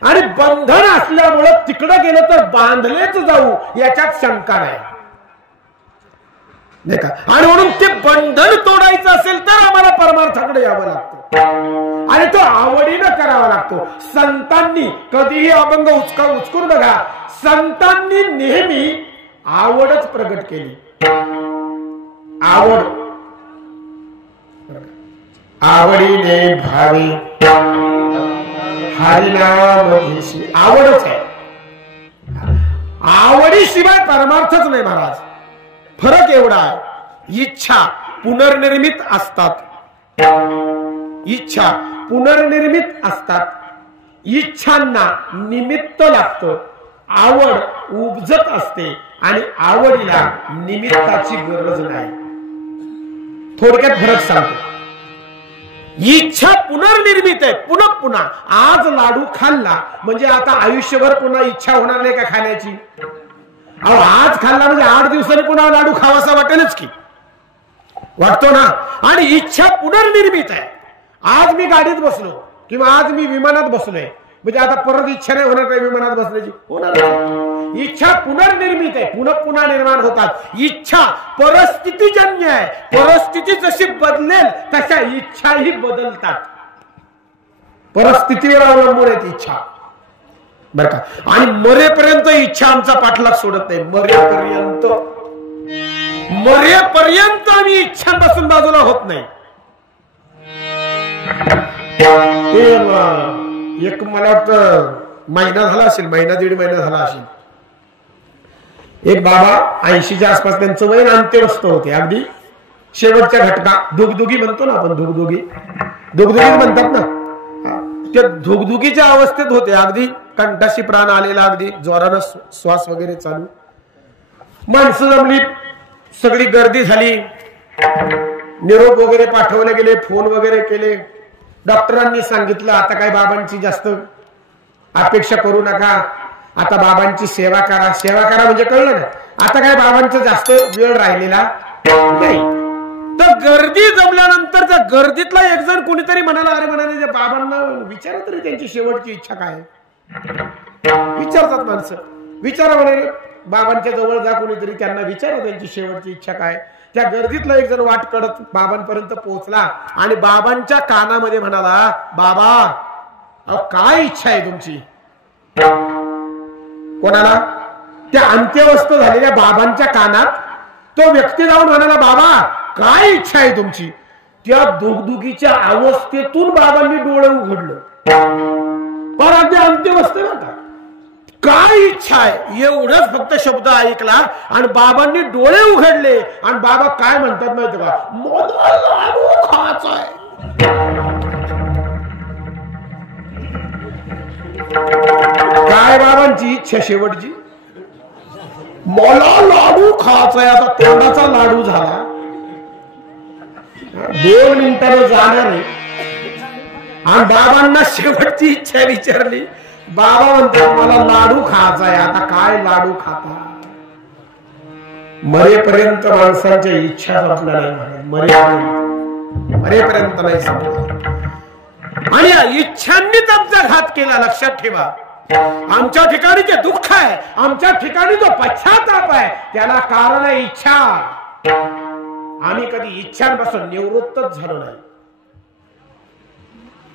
आणि बंधन असल्यामुळे तिकडे गेलं तर बांधलेच जाऊ याच्यात शंका नाही का? आणि म्हणून ते बंधन तोडायचं असेल तर आम्हाला परमार्थाकडे यावं लागतं आणि तो आवडीनं करावा लागतो. संतांनी कधीही अभंग उचकून बघा, संतांनी नेहमी आवडच प्रगट केली. आवड, आवडीने भावे हरिनाम घेशी, आवडच आहे. आवडीशिवाय परमार्थच नाही महाराज. फरक एवढा आहे, इच्छा पुनर्निर्मित असतात, इच्छा पुनर्निर्मित असतात, इच्छांना निमित्त लागतं. आवड उपजत असते आणि आवडीला निमित्ताची गरज नाही. थोडक्यात फरक सांगतो. इच्छा पुनर्निर्मित आहे, पुन्हा पुन्हा. आज लाडू खाल्ला म्हणजे आता आयुष्यभर पुन्हा इच्छा होणार नाही का खाण्याची? अहो आज खाल्ला म्हणजे 8 दिवसांनी पुन्हा लाडू खावासा वाटेलच की, वाटतो ना? आणि इच्छा पुनर्निर्मित आहे. आज मी गाडीत बसलो किंवा आज मी विमानात बसलोय म्हणजे आता परत इच्छा नाही होणार काही विमानात बसण्याची? होणार. इच्छा पुनर्निर्मित आहे, पुन्हा पुन्हा निर्माण होतात. इच्छा परिस्थितीजन्य आहे. परिस्थिती जशी बदलेल तशा इच्छाही बदलतात. परिस्थितीवर अवलंबून आहेत इच्छा, बरं का? आणि मरेपर्यंत इच्छा आमचा पाठलाग सोडत नाही. मरेपर्यंत आम्ही इच्छांपासून बाजूला होत नाही. एक मला वाटतं महिना झाला असेल, महिना दीड महिना झाला असेल, एक बाबा 80च्या आसपास त्यांचं वय, अंत्यवस्थ होते. अगदी शेवटच्या घटका, दुगदुगी म्हणतो ना आपण, दुगदुगी म्हणतात ना, त्या धुगधुगीच्या अवस्थेत होते. अगदी कंठाशी प्राण आलेला, अगदी जोरानं श्वास वगैरे चालू. माणसं जमली, सगळी गर्दी झाली, निरोप वगैरे पाठवले गेले, फोन वगैरे केले. डॉक्टरांनी सांगितलं आता काय बाबांची जास्त अपेक्षा करू नका, आता बाबांची सेवा करा. सेवा करा म्हणजे कळलं ना, आता काय बाबांचा जास्त वेळ राहिलेला नाही. तर गर्दी जमल्यानंतर त्या गर्दीतला एक जण कोणीतरी म्हणाला, अरे म्हणाले बाबांना विचारा तरी त्यांची शेवटची इच्छा काय. विचारतात माणसं, विचारा म्हणाले बाबांच्या जवळ जा, कोणीतरी त्यांना विचारा त्यांची शेवटची इच्छा काय. त्या गर्दीतला एक जण वाट करत बाबांपर्यंत पोहोचला आणि बाबांच्या कानामध्ये म्हणाला, बाबा अहो काय इच्छा आहे तुमची? कोणाला? त्या अंत्यवस्थ झालेल्या बाबांच्या कानात तो व्यक्ती जाऊन म्हणाला, बाबा काय इच्छा आहे तुमची? त्या दुगदुगीच्या अवस्थेतून बाबांनी डोळे उघडलं. पण अगदी अंत्यवस्थ नव्हता. काय इच्छा आहे एवढंच फक्त शब्द ऐकला आणि बाबांनी डोळे उघडले आणि बाबा काय म्हणतात माहिती का? मला लाडू खायचा आहे. काय बाबांची इच्छा शेवटची? मला लाडू खायचा आहे. आता तोंडाचा लाडू झाला 2 मिनिटांनी जाणार नाही. आणि बाबांना शेवटची इच्छा विचारली. बाबा म्हणतात मला लाडू खायचा आहे. आता काय लाडू खाता? मरेपर्यंत माणसांच्या इच्छा संपल्या नाही. मरेपर्यंत नाही संपल्या. आणि या इच्छांनीच आमचा घात केला. लक्षात ठेवा, आमच्या ठिकाणी जे दुःख आहे, आमच्या ठिकाणी जो पश्चाताप आहे, त्याला कारण आहे इच्छा. आम्ही कधी इच्छांपासून निवृत्तच झालो नाही.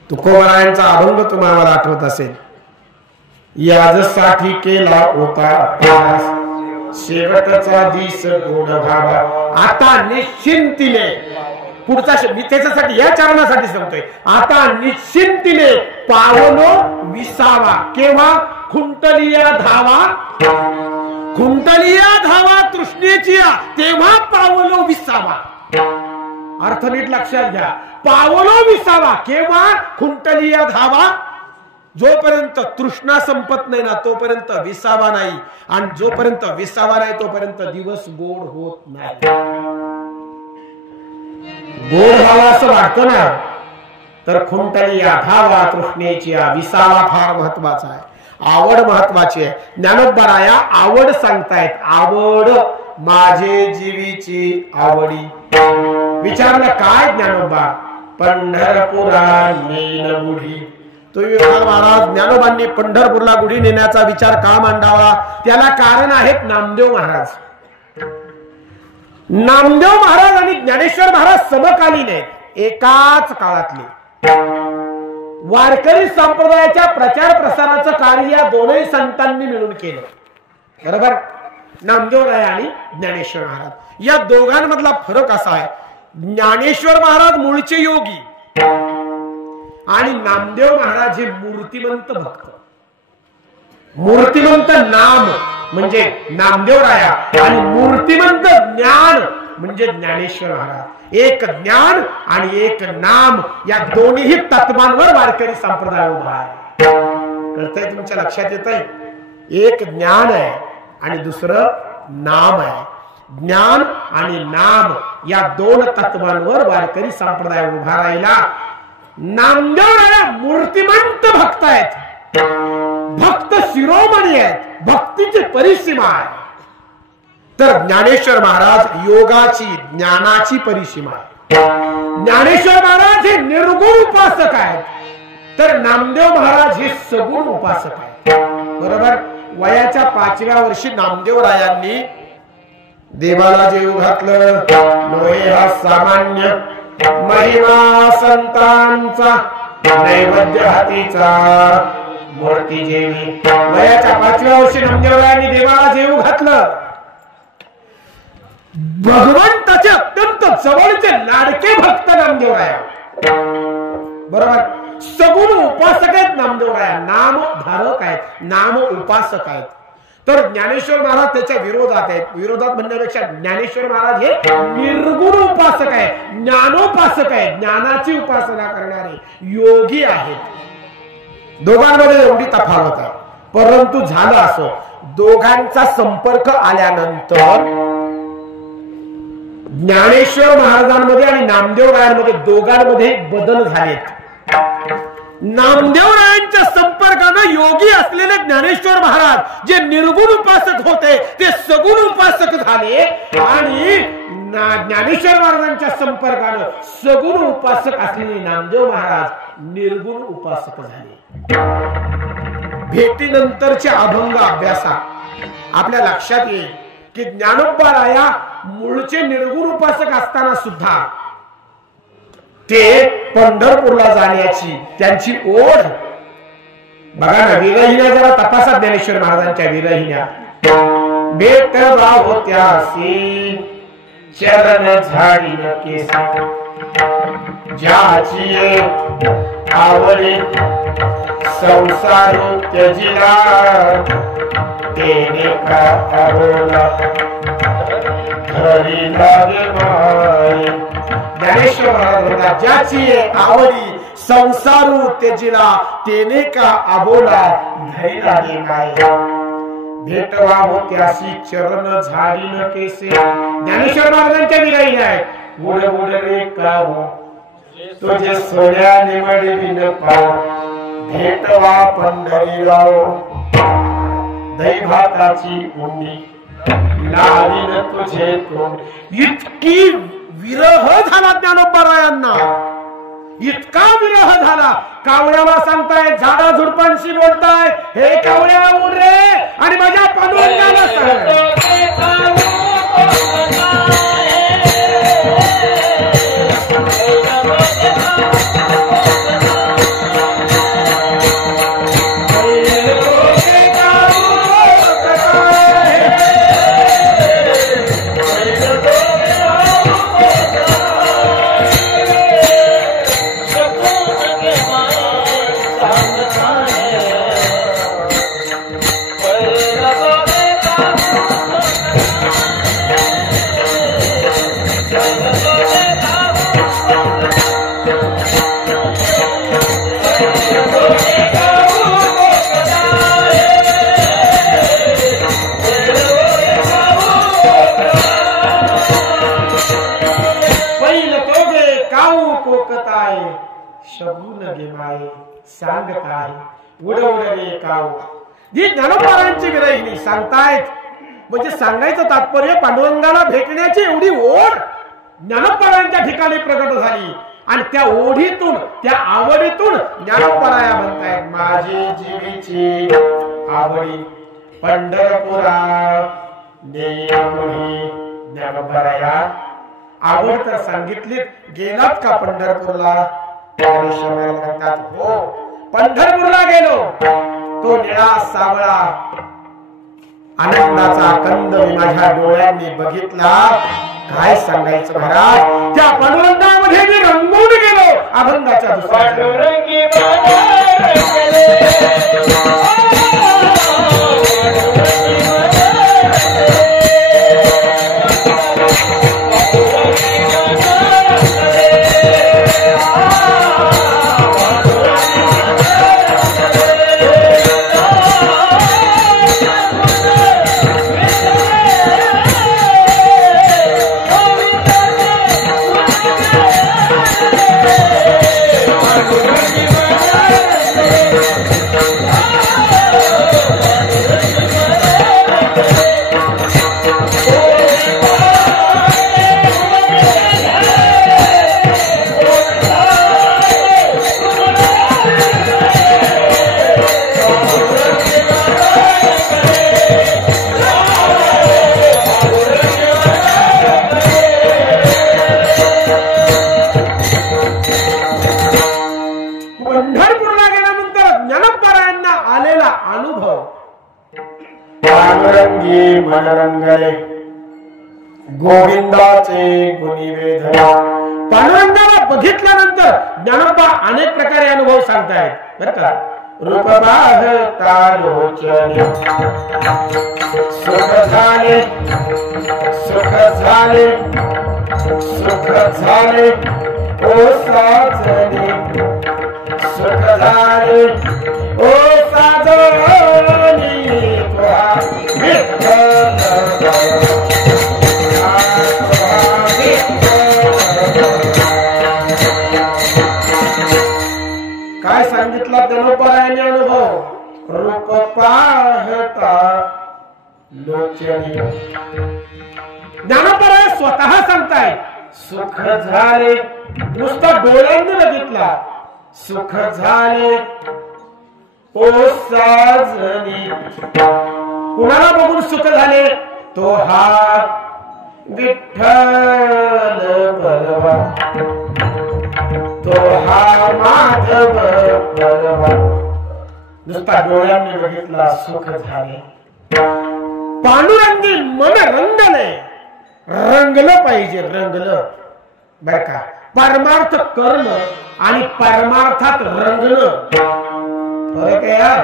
तुकोबारायांचा अभंग तुम्हाला आठवत असेल. याजसाठी केला होता शेवटचा दिस गोड व्हावा. आता निश्चिंतीने पुढचा मी त्याच्यासाठी या चरणासाठी सांगतोय. आता निश्चिंतीने पावलो विसावा. केव्हा? खुंटलिया धावा. खुंटलिया धावा तृष्णेची तेव्हा पावलो विसावा. अर्थ नीट लक्षात घ्या. पावलो विसावा केव्हा? खुंटलिया धावा. जोपर्यंत तृष्णा संपत नाही ना तोपर्यंत विसावा नाही. आणि जोपर्यंत विसावा नाही तोपर्यंत दिवस गोड होत नाही. गोड व्हावा असं वाटतं ना, तर खुंटलिया धावा तृष्णेची विसावा फार महत्वाचा आहे. आवड महत्वाची आहे. ज्ञानोबराया आवड सांगतायत. आवड माझे जीवीची आवडी. विचारलं काय ज्ञानोबा? पंढरपुरा नेल गुढी. तुम्ही महाराज ज्ञानोबांनी पंढरपूरला गुढी नेण्याचा विचार का मांडावा? त्याला कारण आहेत नामदेव महाराज. नामदेव महाराज आणि ज्ञानेश्वर महाराज समकालीन आहेत. एकाच काळातले. वारकरी संप्रदायाच्या प्रचार प्रसाराचं कार्य या दोनही संतांनी मिळून केलं. बरोबर? नामदेवराय आणि ज्ञानेश्वर महाराज. या दोघांमधला फरक असा आहे, ज्ञानेश्वर महाराज मूळचे योगी आणि नामदेव महाराज हे मूर्तिमंत भक्त. मूर्तिमंत नाम म्हणजे नामदेवराया आणि मूर्तिमंत ज्ञान म्हणजे ज्ञानेश्वर महाराज. एक ज्ञान आणि एक नाम या दोन्ही तत्वांवर वारकरी संप्रदाय उभा आहे. कळतंय? तुमच्या लक्षात येत आहे? एक ज्ञान आहे आणि दुसरं नाम आहे. ज्ञान आणि नाम या दोन तत्वांवर वारकरी संप्रदाय उभा राहिला. नामदेवराया मूर्तिमंत भक्त आहेत. भक्त शिरोमणी आहेत. भक्तीची परिसीमा आहे. तर ज्ञानेश्वर महाराज योगाची ज्ञानाची परिसीमा आहे. ज्ञानेश्वर महाराज हे निर्गुण उपासक आहेत. तर नामदेव महाराज हे सगुण उपासक आहेत. बरोबर? वयाच्या 5व्या वर्षी नामदेवरायांनी देवाला जेव घातलं. नोहे हा सामान्य महिमा संतांचा नैवेद्य हातीचा मूर्ती जेवी. वयाच्या 5व्या वर्षी नामदेवरायांनी देवाला जेव घातलं. भगवंताचे अत्यंत जवळचे लाडके भक्त नामदेवराया. बरोबर? सगुण उपासक आहेत नामदेवराया. नाम धारक आहेत. नाम उपासक आहेत. तर ज्ञानेश्वर महाराज त्याच्या विरोधात आहेत. विरोधात म्हणण्यापेक्षा ज्ञानेश्वर महाराज हे निर्गुण उपासक आहे. ज्ञानोपासक आहे. ज्ञानाची उपासना करणारे योगी आहेत. दोघांमध्ये एवढी तफावत आहे. परंतु झालं असो, दोघांचा संपर्क आल्यानंतर ज्ञानेश्वर महाराजांमध्ये आणि नामदेवरायांमध्ये दोघांमध्ये बदल झालेत. नामदेवरायांच्या संपर्कानं योगी असलेले ज्ञानेश्वर महाराज जे निर्गुण उपासक होते ते सगुण उपासक झाले आणि ज्ञानेश्वर महाराजांच्या संपर्कानं सगुण उपासक असलेले नामदेव महाराज निर्गुण उपासक झाले. भेटीनंतरच्या अभंग अभ्यासात आपल्या लक्षात येईल की ज्ञानोबराया मूळचे निर्गुण उपासक असताना सुद्धा ते पंढरपूरला जाण्याची त्यांची ओढ बघा ना. विरहिण्या जरा तपासा ज्ञानेश्वर महाराजांच्या विरहिण्या. भेटवा होत्यासी चरण झाडीन केसी ज्याची आवडी संसार त्यजिला तेने का अरोला घरी लागे माई. ज्ञानेश्वर महाराज म्हणतात ज्याची आवडी संसारू त्यजिला तेने का अबोला घरी लागे माई. भेटवा होत्यासी चरण झाडीन केसे. ज्ञानेश्वर महाराजांच्या विरहिण्या आहेत. उड उड रे काऊ तुझे सोन्याने मडविन पाव भेटवा पंढरीराव दही भाताची उंडी लावीन तुझे तोंड. इतकी विरह झाला ज्ञानोबारायांना, इतका विरह झाला. कावळ्याला सांगताय, झाडा झुडपांशी बोलताय, हे कावळ्या उड रे आणि माझ्या पांडुरंगाला सांग. सांगताय उड उड रे काऊ. जी ज्ञानोबारायांची विरहिणी सांगतायत म्हणजे सांगायचं तात्पर्य पांडुरंगाला भेटण्याची एवढी ओढ ज्ञानोबारायांच्या ठिकाणी प्रकट झाली आणि त्या ओढीतून त्या आवडीतून ज्ञानोबाराया म्हणतायत, माझी जीवीची आवडी पंढरपुरा नेमुळी. ज्ञानोबाराया आवड तर सांगितली, गेलात का पंढरपूरला? म्हणतात, हो पंढरपूरला गेलो. तो निळा सावळा आनंदाचा कंद मी माझ्या डोळ्यांनी बघितला. काय सांगायचं महाराज, त्या पांडुरंगामध्ये मी रंगून गेलो. अभंगाच्या दुसऱ्या पंढरपूरला गेल्यानंतर ज्ञानोबारायांना आलेला अनुभव. पांडुरंगी मनरंगले गोविंदाचे गुणिवेधना. पांडुरंगाला बघितल्यानंतर ज्ञानोबा अनेक प्रकारे अनुभव सांगतायत बरं का. रूप पाहता लोचने सुख झाले सुख झाले सुख झाले ओ साजने सुख झाले ओ साजनी काय सांगितलं ज्ञानोबारायांनी अनुभव. रूप पाहता लोचनी. ज्ञानोबाराय स्वतः सांगताय सुख झाले, नुसतं डोळ्यांनी बघितला. सुख झाले ओ साजनी. कुणाला बघून सुख झाले? तो हा विठ्ठल बलवा, तो हा माधव बलवा. नुसता डोळ्यांनी बघितला सुख झाले. पांडुरंगी मन रंगले. रंगलं पाहिजे, रंगलं बर का. परमार्थ कर्म आणि परमार्थात रंगणं फरक आहे यार.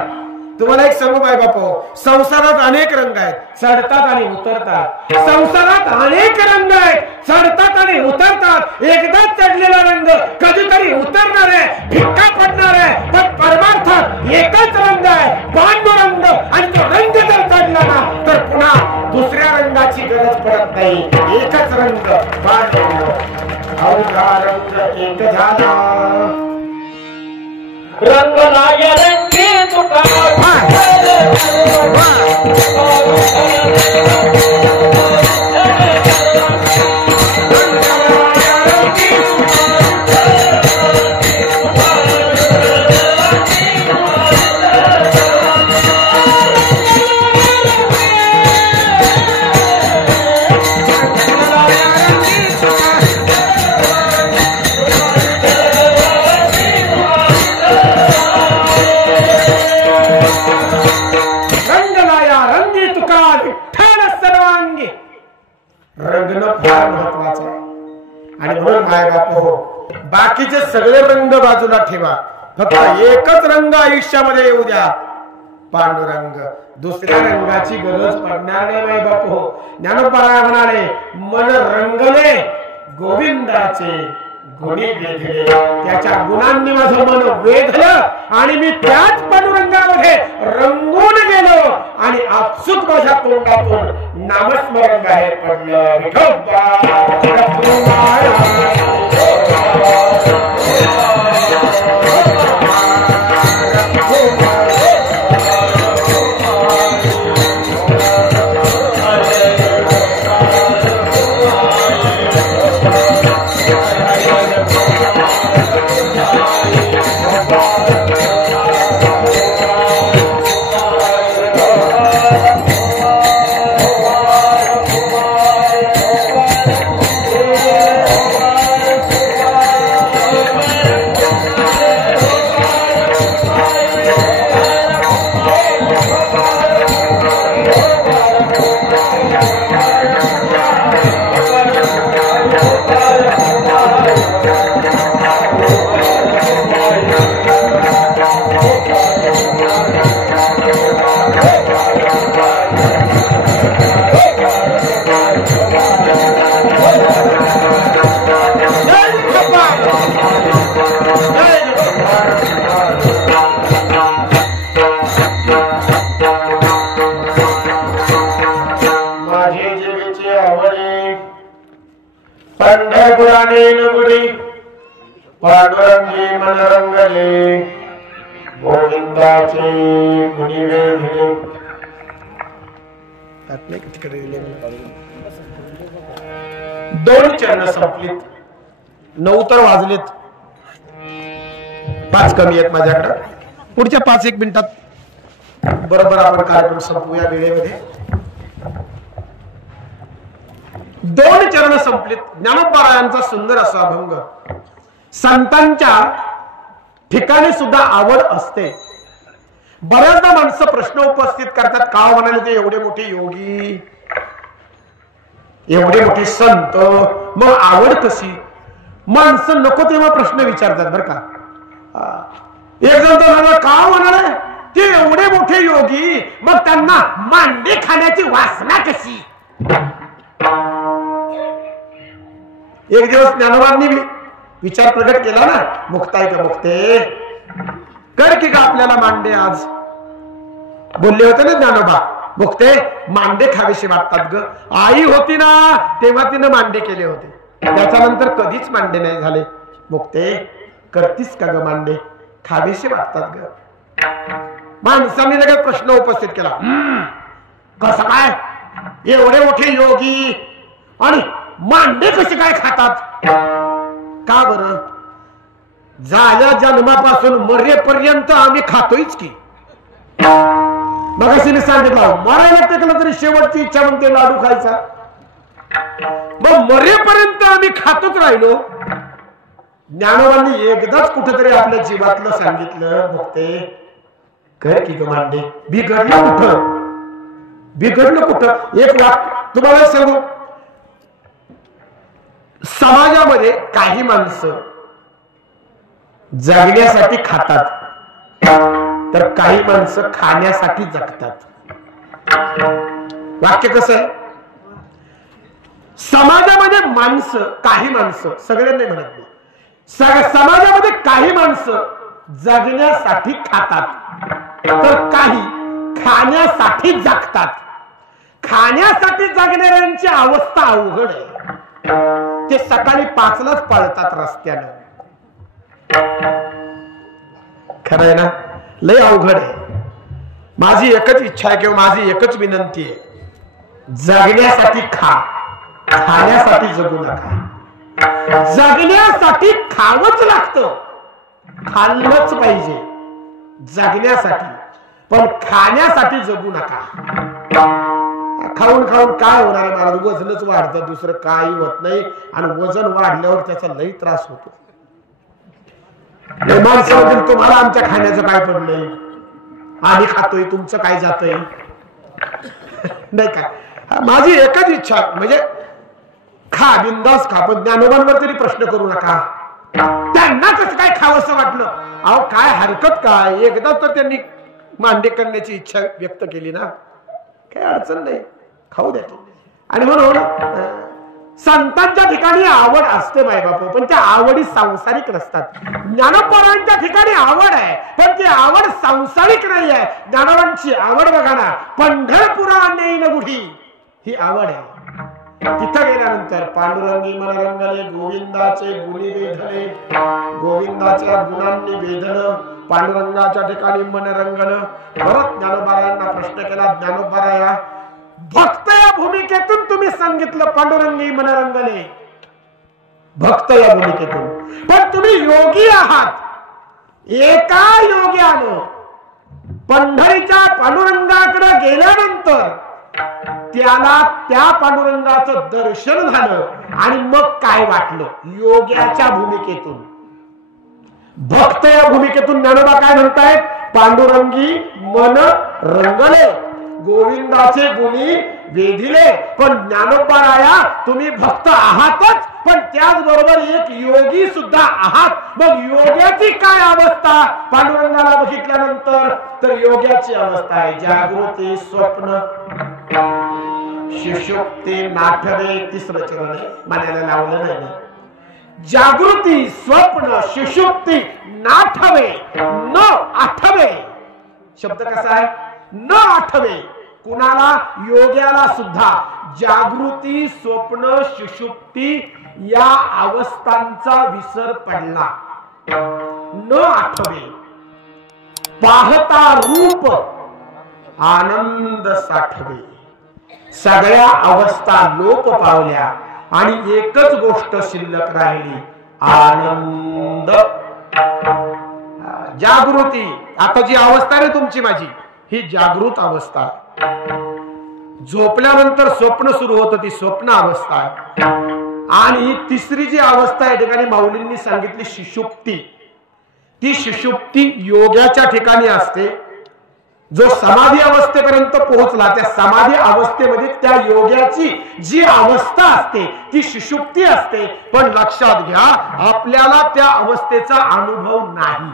तुम्हाला एक सांगू काय बापू, संसारात अनेक रंग आहेत, चढतात आणि उतरतात. संसारात अनेक रंग आहेत, चढतात आणि उतरतात. एकदा चढलेला रंग कधीतरी उतरणार आहे, फिक्का पडणार आहे. पण परमार्थात एकच रंग आहे, पांडुरंग. आणि तो रंग जर चढला ना तर पुन्हा दुसऱ्या रंगाची गरज पडत नाही. एकच रंग पांडुरंग. अवघा रंग एक झाला रंगला या रंगी तुका रंगण फार महत्वाचं आहे. आणि म्हणून माय बाप हो, बाकीचे सगळे रंग बाजूला ठेवा, फक्त एकच रंग आयुष्यामध्ये येऊ द्या, पांडुरंग. दुसऱ्या रंगाची गरज पडणार नाही माय बाप हो. ज्ञानोबा म्हणाले मन रंगले गोविंदाचे गुणी वेधले. त्याच्या गुणांनी माझं मन वेधलं आणि मी त्याच पांडुरंगामध्ये रंगून गेलो आणि आपसूक माझ्या तोंडातून नामस्मरण बाहेर पडलं. विठोबा पंढरपुराने नुगडी पांडुरंगी मन रंगले गोविंदाचे गुणी वेधले. दोन चरण संपलीत, 9 तर वाजलेत, 5 कमी आहेत माझ्याकडे. पुढच्या 5-1 मिनिटात बरोबर आपण कार्यक्रम संपवूया वेळेमध्ये. 2 चरण संपलीत. ज्ञानोबा सुंदर असा अभंग. संतांच्या ठिकाणी सुद्धा आवड असते. बऱ्याचदा माणसं प्रश्न उपस्थित करतात, का म्हणाले ते एवढे मोठे योगी, एवढे मोठे संत, मग आवड कशी? माणसं नको तेव्हा प्रश्न विचारतात बर का. एक जण तर का म्हणाले ते एवढे मोठे योगी, मग त्यांना मांडे खाण्याची वासना कशी? एक दिवस ज्ञानोबांनी विचार प्रगट केला ना, मुक्ताय का मुक्ते, कर की का आपल्याला मांडे आज. बोलले होते ना ज्ञानोबा, मुक्ते मांडे खावेसे वाटतात ग. आई होती ना तेव्हा तिनं मांडे केले होते, त्याच्यानंतर कधीच मांडे नाही झाले. मुक्ते करतीस का ग मांडे, खावेसे वाटतात ग. माणसांनी लगेच प्रश्न उपस्थित केला, कसं काय एवढे मोठे योगी आणि मांडे कसे काय खातात? का बरं? झाल्या जन्मापासून मरेपर्यंत आम्ही खातोयच की. मगाशी सांगितलं मरायला टेकलं तरी शेवटची इच्छा म्हणते लाडू खायचा. मग मरेपर्यंत आम्ही खातोच राहिलो. ज्ञानोबांनी एकदाच कुठेतरी आपल्या जीवातलं सांगितलं, मुक्ते कर की ग मांडे. बिघडलं कुठं? बिघडलं कुठं? एक वाक्य तुम्हाला सांगू, समाजामध्ये काही माणसं जगण्यासाठी खातात, तर काही माणसं खाण्यासाठी जगतात. वाक्य कसं आहे? समाजामध्ये माणसं, काही माणसं, सगळे नाही म्हणत मी, समाजामध्ये काही माणसं जगण्यासाठी खातात, तर काही खाण्यासाठी जगतात. खाण्यासाठी जगणाऱ्यांची अवस्था अवघड आहे. ते सकाळी 5लाच पळतात रस्त्यानं. खरं आहे ना? लय अवघड आहे. माझी एकच इच्छा आहे किंवा माझी एकच विनंती आहे, जगण्यासाठी खा, खाण्यासाठी जगू नका. जगण्यासाठी खावंच लागतं, खाल्लंच पाहिजे जगण्यासाठी, पण खाण्यासाठी जगू नका. खाऊन खाऊन काय होणार आहे महाराज? वजनच वाढतं, दुसरं काही होत नाही. आणि वजन वाढल्यावर त्याचा लई त्रास होतो. माणसाबद्दल तुम्हाला आमच्या खाण्याचं काय पडलंय? आम्ही खातोय, तुमचं काय जातंय? नाही का? माझी एकच इच्छा म्हणजे खा, बिंदास खा, पण ज्ञानोबांवर तरी प्रश्न करू नका. त्यांना कसं काय खावंसं वाटलं? अहो काय हरकत काय? एकदा तर त्यांनी मांडे करण्याची इच्छा व्यक्त केली ना, काही अडचण नाही, खाऊ द्या. आणि म्हणून संतांच्या ठिकाणी आवड असते मायबाप, पण त्या आवडी सांसारिक नसतात. ज्ञानोबांच्या ठिकाणी आवड आहे, पण ती आवड सांसारिक नाही आहे. ज्ञानोबांची आवड बघा ना, पंढरपुरा नेईल गुढी, ही आवड आहे. तिथं गेल्यानंतर पांडुरंगी मन रंगले, गोविंदाचे गुणी वेधले, गोविंदाच्या गुणांनी वेधलं, पांडुरंगाच्या ठिकाणी मन रंगलं. परत ज्ञानोबारायांना प्रश्न केला, ज्ञानोबाराया भक्त या भूमिकेतून तुम्ही सांगितलं पांडुरंगी मन रंगले, भक्त या भूमिकेतून, पण तुम्ही योगी आहात. एका योग्यानं पंढरीच्या पांडुरंगाकडे गेल्यानंतर त्याला त्या पांडुरंगाचं दर्शन झालं आणि मग काय वाटलं? योग्याच्या भूमिकेतून, भक्त या भूमिकेतून ज्ञानोबा काय म्हणतायत? पांडुरंगी मन रंगले, गोविंदाचे गुणी वेधिले. पण ज्ञानोबाराया तुम्ही भक्त आहातच, पण त्याचबरोबर एक योगी सुद्धा आहात. मग योग्याची काय अवस्था पांडुरंगाला बघितल्यानंतर? तर योग्याची अवस्था आहे जागृती, स्वप्न, सुषुप्ती, नाठवे. तिसरं चरण म्हणायला लावलं नाही. जागृती, स्वप्न, सुषुप्ती, नाठवे, न आठवे. शब्द कसा आहे? न आठवे. कुणाला? योग्याला सुद्धा जागृती, स्वप्न, सुषुप्ती या अवस्थांचा विसर पडला. न आठवे. पाहता रूप आनंद साठवे. सगळ्या अवस्था लोप पावल्या आणि एकच गोष्ट शिल्लक राहिली, आनंद. जागृती. आता जी अवस्था आहे तुमची माझी, ही जागृत अवस्था. झोपल्यानंतर स्वप्न सुरू होतं, ती स्वप्न अवस्था आहे. आणि तिसरी जी अवस्था या ठिकाणी माऊलींनी सांगितली, सुषुप्ती. ती सुषुप्ती योग्याच्या ठिकाणी असते. जो समाधी अवस्थेपर्यंत पोहोचला, त्या समाधी अवस्थेमध्ये त्या योग्याची जी अवस्था असते ती सुषुप्ती असते. पण लक्षात घ्या, आपल्याला त्या अवस्थेचा अनुभव नाही.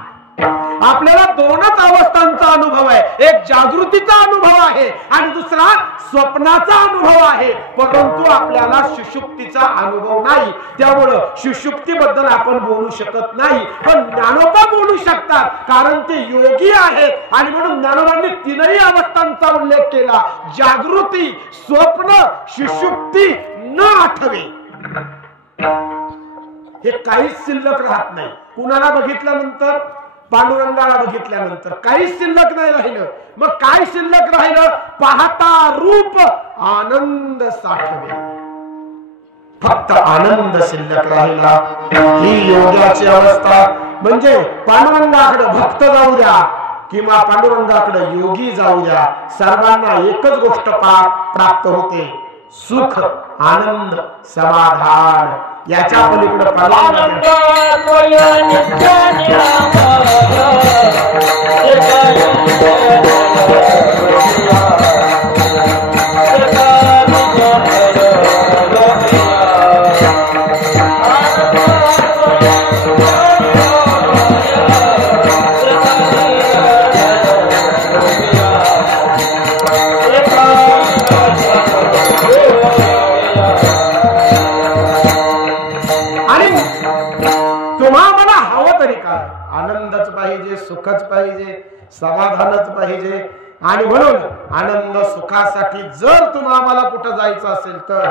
आपल्याला दोनच अवस्थांचा अनुभव आहे. एक जागृतीचा अनुभव आहे आणि दुसरा स्वप्नाचा अनुभव आहे, परंतु आपल्याला सुषुप्तीचा अनुभव नाही. त्यामुळं सुषुप्तीबद्दल आपण बोलू शकत नाही, पण ज्ञानोबा बोलू शकतात, कारण ते योगी आहेत. आणि म्हणून ज्ञानोबांनी तीनही अवस्थांचा उल्लेख केला, जागृती, स्वप्न, सुषुप्ती, न आठवे. हे काहीच शिल्लक राहत नाही. कुणाला बघितल्यानंतर? पांडुरंगाला बघितल्यानंतर काहीच शिल्लक नाही राहिलं. मग काय शिल्लक राहिलं? पाहता रूप आनंद साठवे. फक्त आनंद शिल्लक राहिला. ही योगाची अवस्था. म्हणजे पांडुरंगाकडे भक्त जाऊ द्या किंवा पांडुरंगाकडे योगी जाऊ द्या, सर्वांना एकच गोष्ट प्राप्त होते, सुख, आनंद, समाधान. याच्या पलीकडे आनंदच पाहिजे, सुखच पाहिजे, समाधानच पाहिजे. आणि म्हणून आनंद सुखासाठी जर तुम्हाला कुठं जायचं असेल तर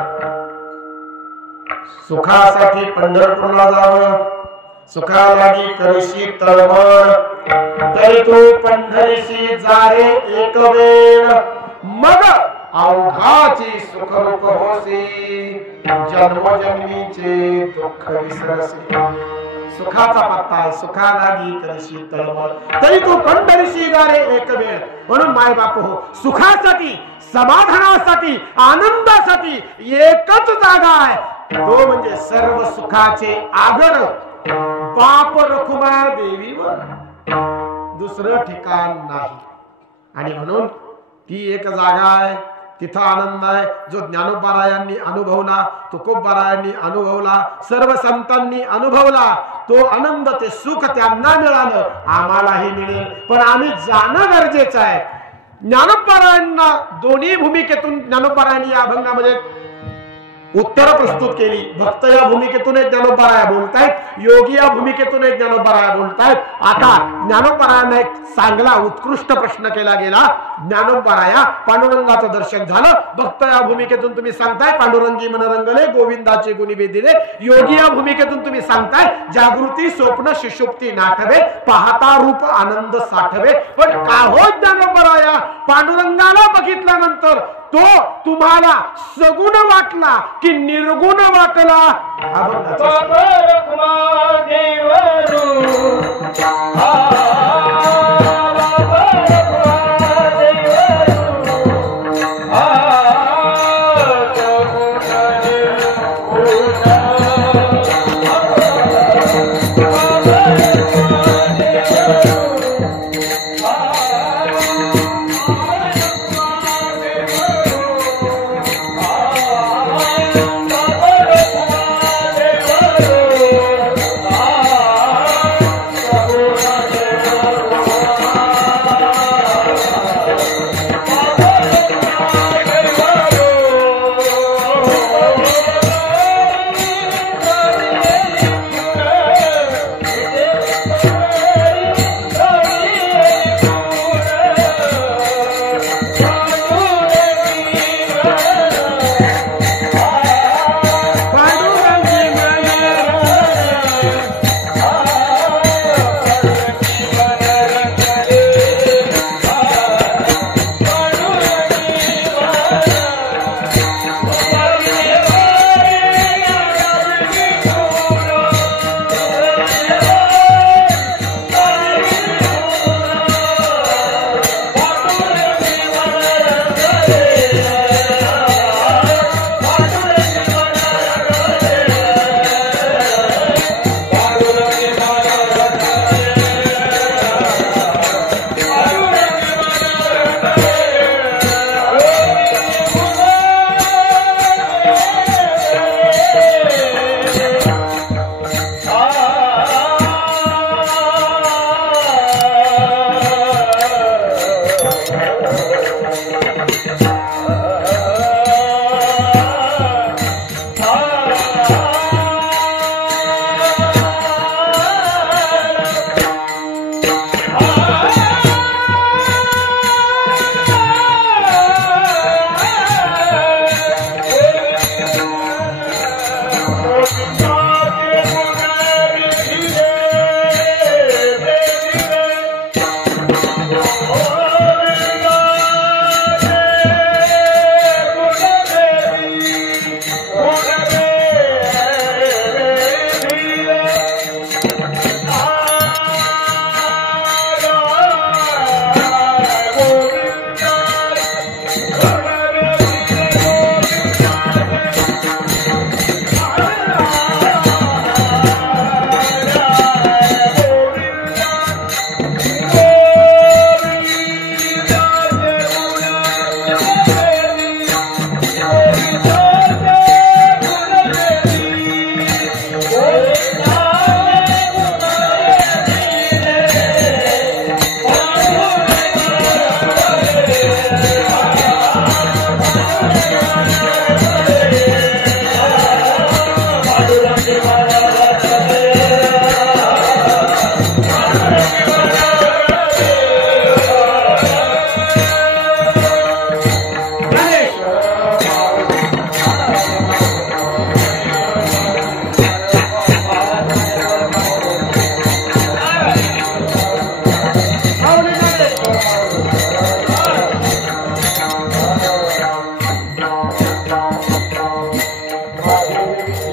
सुखासाठी पंढरपूरला जावं, सुखालागी करशी तळमळ, तरी तू पंढरीशी जा रे एक वेळ, मग अवघाची सुखरूप होसी, जन्मजन्मीचे दुःख विसरसी. सुखाचा पत्ता आहे, सुखालागी करशी तळमळ, तरी तू पंढरीशी जा रे एक वेळ. म्हणून माय बाप हो, सुखासाठी, समाधानासाठी, आनंदासाठी एकच जागा आहे, तो म्हणजे सर्व सुखाचे आगर बाप रखुमा देवीवर, दुसरं ठिकाण नाही. आणि म्हणून ती एक जागा आहे, तिथं आनंद आहे. जो ज्ञानोबारायांनी अनुभवला, तुकोबारायांनी अनुभवला, सर्व संतांनी अनुभवला, तो आनंद, ते सुख त्यांना मिळालं, आम्हालाही मिळेल. पण आम्ही जाणं गरजेचं आहे. ज्ञानोबारायांना दोन्ही भूमिकेतून ज्ञानोबारायांनी या अभंगामध्ये उत्तर प्रस्तुत केली. भक्त या भूमिकेतून एक ज्ञानोबाराया बोलतायत, योगी या भूमिकेतून एक ज्ञानोबाराया बोलतायत. आता ज्ञानोबारायांना एक चांगला उत्कृष्ट प्रश्न केला गेला. ज्ञानोबाराया, पांडुरंगाचं दर्शन झालं, भक्त या भूमिकेतून तुम्ही सांगताय पांडुरंगी मन रंगले, गोविंदाचे गुणी वेदिले. योगी या भूमिकेतून तुम्ही सांगताय जागृती स्वप्न शिशुप्ती नाठवे, पाहता रूप आनंद साठवे. पण का हो ज्ञानोबाराया, पांडुरंगाला बघितल्यानंतर तो तुम्हाला सगुण वाटला की निर्गुण वाटला?